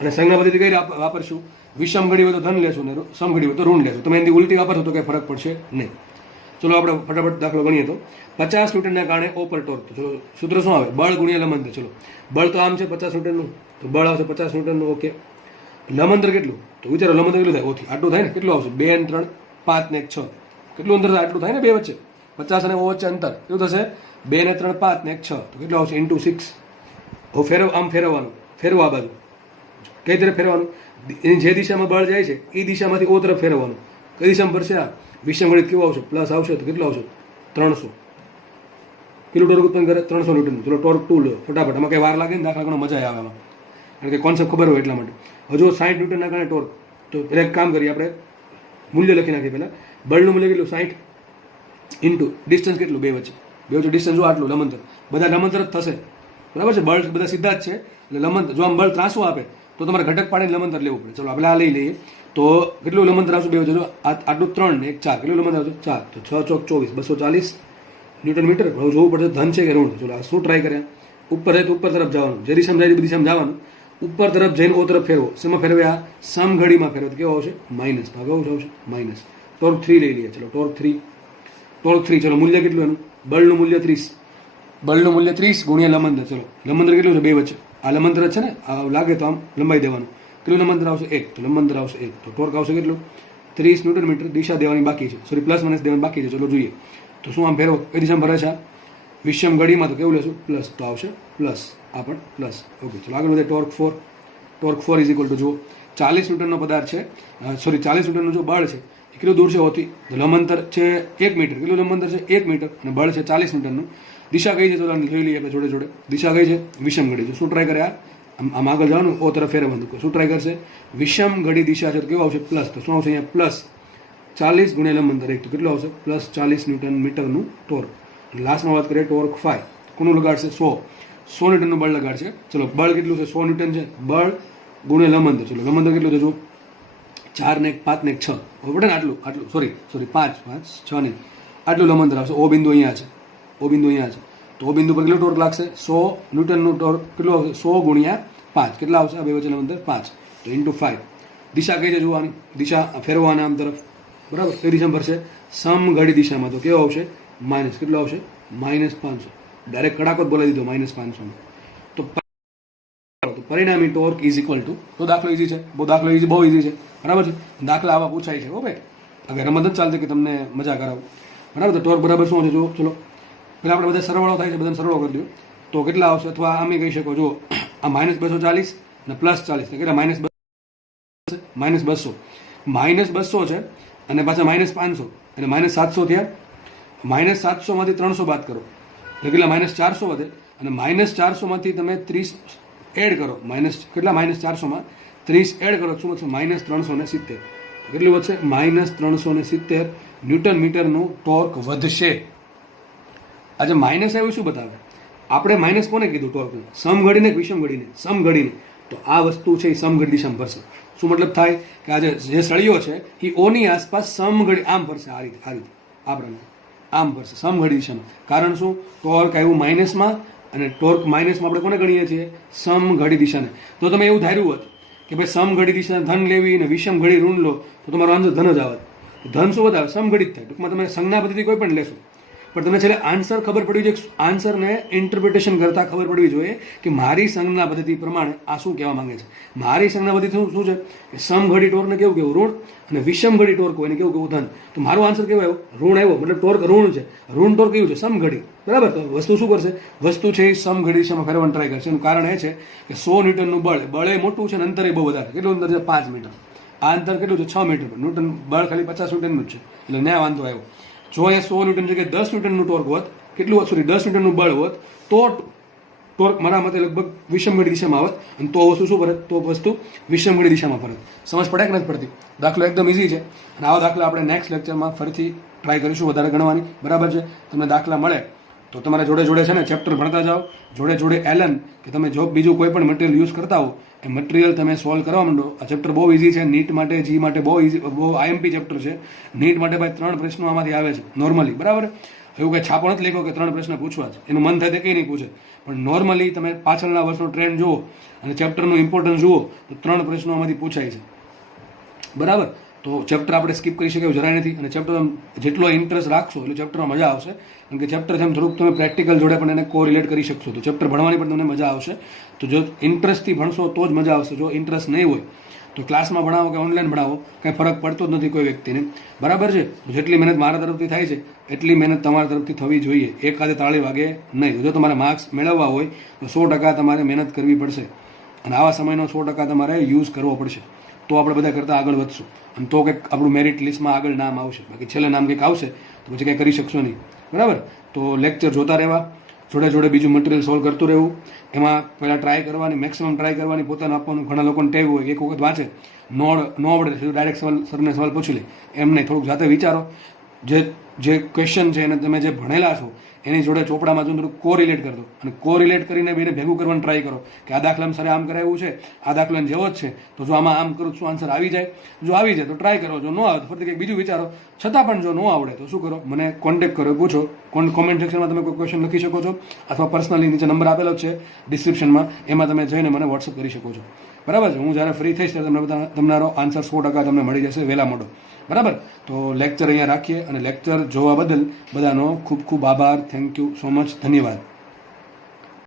અને સંજ્ઞા પદ્ધતિ કઈ વાપરશું? વિષમઘડી હોય તો ધન લેશું ને સમઘડી હોય તો ઋણ લેશું. તમે એની ઉલટી વાપરશો તો કંઈ ફરક પડશે નહીં. ચલો આપણે ફટાફટ દાખલો ગણીએ. તો 50 ન્યૂટનના કારણે O પર ટોર્ક. તો ચલો સૂત્ર શું આવે? બળ ગુણ્યા લંબંતર. ચલો, બળ તો આમ છે 50 ન્યૂટનનું, તો બળ આવશે 50 ન્યૂટનનું. ઓકે, લંબંતર કેટલું? તો વિચારો લંબંતર કેટલું થાય? ઓથી આટલું થાય ને. કેટલું આવશે? 2 અને 3, 5 ને 1, 6. કેટલું અંતર થાય? આટલું થાય ને બે વચ્ચે. 50 અને O વચ્ચે અંતર કેટલું થશે? 2 ને 3, 5 ને 1, 6. તો કેટલું આવશે? × 6. હવે આમ ફેરવવાનું, ફેરવો આ બાજુ. કઈ તરફ ફેરવાનું? એની જે દિશામાં બળ જાય છે એ દિશામાંથી O તરફ ફેરવવાનું. કઈ દિશામાં ફરશે? આ વિષમઘડિત કેવું આવશે? પ્લસ આવશે. તો કેટલું આવશે? 300. કેટલું ટોર્ક ઉત્પન્ન કરે? 300 ન્યૂટન. ચલો ટોર્ક 2 લો ફટાફટ. આમાં કંઈ વાર લાગે ને દાખલા ઘણો મજા આવે આમાં, કારણ કે કોન્સેપ્ટ ખબર હોય એટલા માટે. હજુ 60 ન્યૂટનના કારણે ટોર્ક. તો એટલે એક કામ કરીએ, આપણે મૂલ્ય લખી નાખીએ પહેલાં. બળનું મૂલ્ય કેટલું? 60 ઇન્ટુ ડિસ્ટન્સ કેટલું? બે વચ્ચે ડિસ્ટન્સ જો આટલું લંબંતર. બધા લંબંતર જ થશે. બરાબર છે? બળ બધા સીધા જ છે એટલે લંબંતર. જો આમ બળ ત્રાસું આપે તો તમારે ઘટક પાડીને લંબંતર લેવું પડે. ચલો આપણે આ લઈ લઈએ. તો કેટલું લંબંતર આવશે? 2 ચલો આટલું 3 ને 1 4. કેટલું લંબંતર આવશે? 4. તો 6 ચોક 24, 240 ન્યૂટન મીટર. હવે જોવું પડશે ધન છે કે ઋણ. ચલો આ શું ટ્રાય કર્યા? ઉપર જાય તો ઉપર તરફ જવાનું, જે દિશામાં જાય એ દિશામાં જવાનું. ઉપર તરફ જઈને ઓ તરફ ફેરવો. શેમાં ફેરવ્યા? સમઘડીમાં ફેરવો. તો કેવો આવશે? માઇનસ. ભાગ આવશે માઇનસ. ટોર્ક 3 લઈ લઈએ. ચલો ટોર્ક 3. ચલો મૂલ્ય કેટલું એનું? બળનું મૂલ્ય 30. બળનું મૂલ્ય 30 ગુણ્યા લંબંતર. ચલો લંબંતર કેટલું છે? 2 વચ્ચે. આ લંબંતર છે ને, આ લાગે તો આમ લંબાઈ દેવાનું. કેટલું લંબંતર આવશે? 1. તો લંબંતર આવશે 1. તો ટોર્ક આવશે કેટલું? 30 ન્યૂટન મીટર. દિશા દેવાની બાકી છે, સોરી પ્લસ માઇનસ દેવાની બાકી છે. ચલો જોઈએ. તો શું આમ ફેરવો? કઈ દિશામાં ફરે છે? વિષમ ઘડીમાં. તો કેવું લેશું? પ્લસ. તો આવશે પ્લસ. આ પણ પ્લસ. ઓકે. ચલો આગળ વધે. Torque 4. Torque 4 is equal two જુઓ 40 ન્યૂટનનો પદાર્થ છે, સોરી 40 ન્યૂટનનું જો બળ છે એ કેટલું દૂર છે ઓથી? તો લંબંતર છે 1 મીટર. કેટલું લંબંતર છે? 1 મીટર. અને બળ છે 40 ન્યૂટનનું. દિશા કઈ છે? તો જોઈ લઈએ આપણે જોડે. દિશા કઈ છે? વિષમ ઘડી. તો શું ટ્રાય કરે? આમ આગળ જવાનું, ઓ તરફ ફેરવવાનું. શું ટ્રાય કરશે? વિષમ ઘડી દિશા છે તો કેવું આવશે? પ્લસ. તો શું આવશે અહીંયા? પ્લસ 40 ગુણ્યા લંબંતર 1. તો કેટલું આવશે? પ્લસ 40 ન્યૂટન મીટરનું ટોર્ક. લાસ્ટમાં વાત કરીએ ટોર્ક 5. કોનું લગાડશે? 100 ન્યૂટનનું બળ લગાડશે. ચલો બળ કેટલું છે? 100 ન્યૂટન છે. બળ ગુણ્યા લંબંતર. ચલો લંબંતર કેટલું છે? જો 4 ને 1 5 ને 1 6. હવે ને આટલું સોરી 5 6 ને આટલું લંબંતર આવશે. ઓ બિંદુ અહીંયા છે. તો ઓ બિંદુ પર કેટલું ટોર્ક લાગશે? 100 ન્યૂટનનું ટોર્ક કેટલું આવશે? 100 ગુણ્યા 5. કેટલા આવશે? આ બે વચ્ચે લંબંતર 5. તો ઇન્ટુ 5. દિશા કઈ છે જોવાની? દિશા ફેરવવાના આમ તરફ. બરાબર. કઈ દિશામાં ફરશે? સમઘડી દિશામાં. તો કેવો આવશે? માઇનસ. કેટલો આવશે? -500. ડાયરેક્ટ કડાકો જ બોલાવી દીધો -500. તો પરિણામી ટોર્ક ઇઝ ઇક્વલ ટુ, તો દાખલો ઇઝી છે, બહુ ઇઝી છે. બરાબર છે. દાખલા આવા પૂછાય છે. હો ભાઈ, અગર રમત જ ચાલતી કે તમને મજા કરાવું. બરાબર. તો ટોર્ક બરાબર શું છે? જો ચલો પેલા આપણે બધા સરવાળો થાય છે, બધાને સરવાળો કરી દો. તો કેટલા આવશે? અથવા આમ કહી શકો, જો આ -240 અને +40. કેટલા? -200 -200 છે અને પાછા -500 એટલે -700 થયા. -700 માંથી 300 બાદ કરો એટલે કેટલા? -400 વધે. અને -400 માંથી તમે 30 એડ કરો. કેટલા? -400 માં 30 એડ કરો. શું વધશે? -370. કેટલું વધશે? -370 ન્યૂટન મીટરનું ટોર્ક વધશે. આજે માઇનસ આવ્યું શું બતાવે? આપણે માઇનસ કોને કીધું? ટોર્કનું. સમઘડીને કે વિષમ ઘડીને? સમઘડીને. તો આ વસ્તુ છે એ સમઘડી દિશામાં ફરશે. શું મતલબ થાય? કે આજે જે સળીઓ છે એ ઓની આસપાસ સમઘડી આમ ફરશે. આ રીતે આ પ્રમાણે આમ ફરશે સમઘડી દિશામાં. કારણ શું? ટોર્ક આવ્યું માઇનસમાં અને ટોર્ક માઇનસમાં આપણે કોને ગણીએ છીએ? સમઘડી દિશાને. તો તમે એવું ધાર્યું હોત કે ભાઈ સમઘડી દિશા ધન લેવી અને વિષમ ઘડી ઋણ લો તો તમારો આન્સર ધન જ આવત. ધન શું વધારે? સમઘડી જ થાય. ટૂંકમાં તમે સંજ્ઞા પદ્ધતિ કોઈ પણ લેશો પણ તમને છેલ્લે આન્સર ખબર પડવી જોઈએ. આન્સરને ઇન્ટરપ્રિટેશન કરતા ખબર પડવી જોઈએ કે મારી સંજ્ઞા પદ્ધતિ પ્રમાણે આ શું કહેવા માંગે છે. મારી સંજ્ઞા પદ્ધતિ શું છે? કે સમઘડી ટોર્કને કેવું ઋણ અને વિષમ ઘડી ટોર્ક હોય એને કેવું ધન. તો મારો આન્સર કેવો આવ્યો? ઋણ આવ્યો. મતલબ ટોર્ક ઋણ છે. ઋણ ટોર્ક કેવું છે? સમઘડી. બરાબર. તો વસ્તુ શું કરશે? વસ્તુ છે એ સમઘડી દિશામાં ફેરવવાનું ટ્રાય કરશે. એનું કારણ એ છે કે 100 ન્યૂટનનું બળ એ મોટું છે અને અંતર એ બહુ વધારે. કેટલું અંતર છે? 5 મીટર. આ અંતર કેટલું છે? 6 મીટર. ન્યૂટન બળ ખાલી 50 ન્યૂટનનું જ છે. એટલે ન્યા વાંધો આવ્યો. જો અહીંયા 100 ન્યૂટન જગ્યાએ 10 ન્યૂટનનું ટોર્ક હોત, કેટલું હોત? સોરી 10 ન્યૂટનનું બળ હોત તો ટોર્ક મારા મતે લગભગ વિષમઘડી દિશામાં આવત અને તો વસ્તુ શું ફરત? તો વસ્તુ વિષમઘડી દિશામાં ફરત. સમજ પડે કે નથી પડતી? દાખલો એકદમ ઇઝી છે અને આવા દાખલા આપણે નેક્સ્ટ લેક્ચરમાં ફરીથી ટ્રાય કરીશું વધારે ગણવાની. બરાબર છે. તમને દાખલા મળે તો તમારે જોડે છે ને ચેપ્ટર ભણતા જાઓ. જોડે એલન કે તમે જો બીજું કોઈ પણ મટીરિયલ યુઝ કરતા હો એ મટીરિયલ તમે સોલ્વ કરવા માંડો. આ ચેપ્ટર બહુ ઇઝી છે. નીટ માટે, જી માટે બહુ ઇઝી, બહુ આઈએમપી ચેપ્ટર છે. નીટ માટે ભાઈ 3 પ્રશ્નો આમાંથી આવે છે નોર્મલી. બરાબર. એવું કંઈ છાપો નથી લખ્યો કે 3 પ્રશ્ન પૂછવા છે. એનું મન થાય તે કંઈ નહીં પૂછે. પણ નોર્મલી તમે પાછળના વર્ષનો ટ્રેન્ડ જુઓ અને ચેપ્ટરનું ઇમ્પોર્ટન્સ જુઓ તો 3 પ્રશ્નો આમાંથી પૂછાય છે. બરાબર. તો ચેપ્ટર આપણે સ્કીપ કરી શકીએ જરાય નથી. અને ચેપ્ટર જેટલો ઇન્ટરેસ્ટ રાખશો એટલે ચેપ્ટરમાં મજા આવશે. કારણ કે ચેપ્ટર જેમ થોડુંક તમે પ્રેક્ટિકલ જોડે પણ એને કોરિલેટ કરી શકશો તો ચેપ્ટર ભણવાની પણ તમને મજા આવશે. તો જો ઇન્ટરેસ્ટથી ભણશો તો જ મજા આવશે. જો ઇન્ટરેસ્ટ નહીં હોય તો ક્લાસમાં ભણાવો કે ઓનલાઈન ભણાવો કંઈ ફરક પડતો જ નથી કોઈ વ્યક્તિને. બરાબર છે. જેટલી મહેનત મારા તરફથી થાય છે એટલી મહેનત તમારા તરફથી થવી જોઈએ. એકાદે તાળી વાગે નહીં. જો તમારે માર્ક્સ મેળવવા હોય તો 100% તમારે મહેનત કરવી પડશે અને આવા સમયનો 100% તમારે યુઝ કરવો પડશે. તો આપણે બધા કરતાં આગળ વધશું અને તો કંઈક આપણું મેરિટ લિસ્ટમાં આગળ નામ આવશે. બાકી છેલ્લે નામ કંઈક આવશે તો પછી કંઈ કરી શકશો નહીં. બરાબર. તો લેક્ચર જોતા રહેવા, જોડે બીજું મટીરિયલ સોલ્વ કરતું રહેવું. એમાં પહેલાં ટ્રાય કરવાની, મેક્સિમમ ટ્રાય કરવાની, પોતાને આપવાનું. ઘણા લોકોને ટેવ હોય એક વખત વાંચે નો આવડે ડાયરેક્ટ સરને સવાલ પૂછી લે. એમ નહીં, થોડુંક જાતે વિચારો. જે જે ક્વેશ્ચન છે એને તમે જે ભણેલા છો એની જોડે ચોપડામાં થોડું કોરિલેટ કરી દો અને કોરિલેટ કરીને બેને ભેગું કરવાનું ટ્રાય કરો કે આ દાખલામાં સરે આમ કરાવ્યું છે, આ દાખલાને જેવો જ છે, તો જો આમાં આમ કરું શું આન્સર આવી જાય? જો આવી જાય તો ટ્રાય કરો, જો ન આવે તો ફરીથી કંઈક બીજું વિચારો. છતાં પણ જો ન આવડે તો શું કરો, મને કોન્ટેક્ટ કરો, પૂછો. કોમેન્ટ સેક્શનમાં તમે કોઈ ક્વેશ્ચન લખી શકો છો, અથવા પર્સનલી નીચે નંબર આપેલો છે ડિસ્ક્રિપ્શનમાં, એમાં તમે જઈને મને વોટ્સઅપ કરી શકો છો. બરાબર છે? હું જ્યારે ફ્રી થઈશ ત્યારે તમારો આન્સર 100% તમને મળી જશે વહેલા મોડો. બરાબર? તો લેક્ચર અહીંયા રાખીએ, અને લેક્ચર જોવા બદલ બધાનો ખૂબ ખૂબ આભાર. Thank you so much. ધન્યવાદ.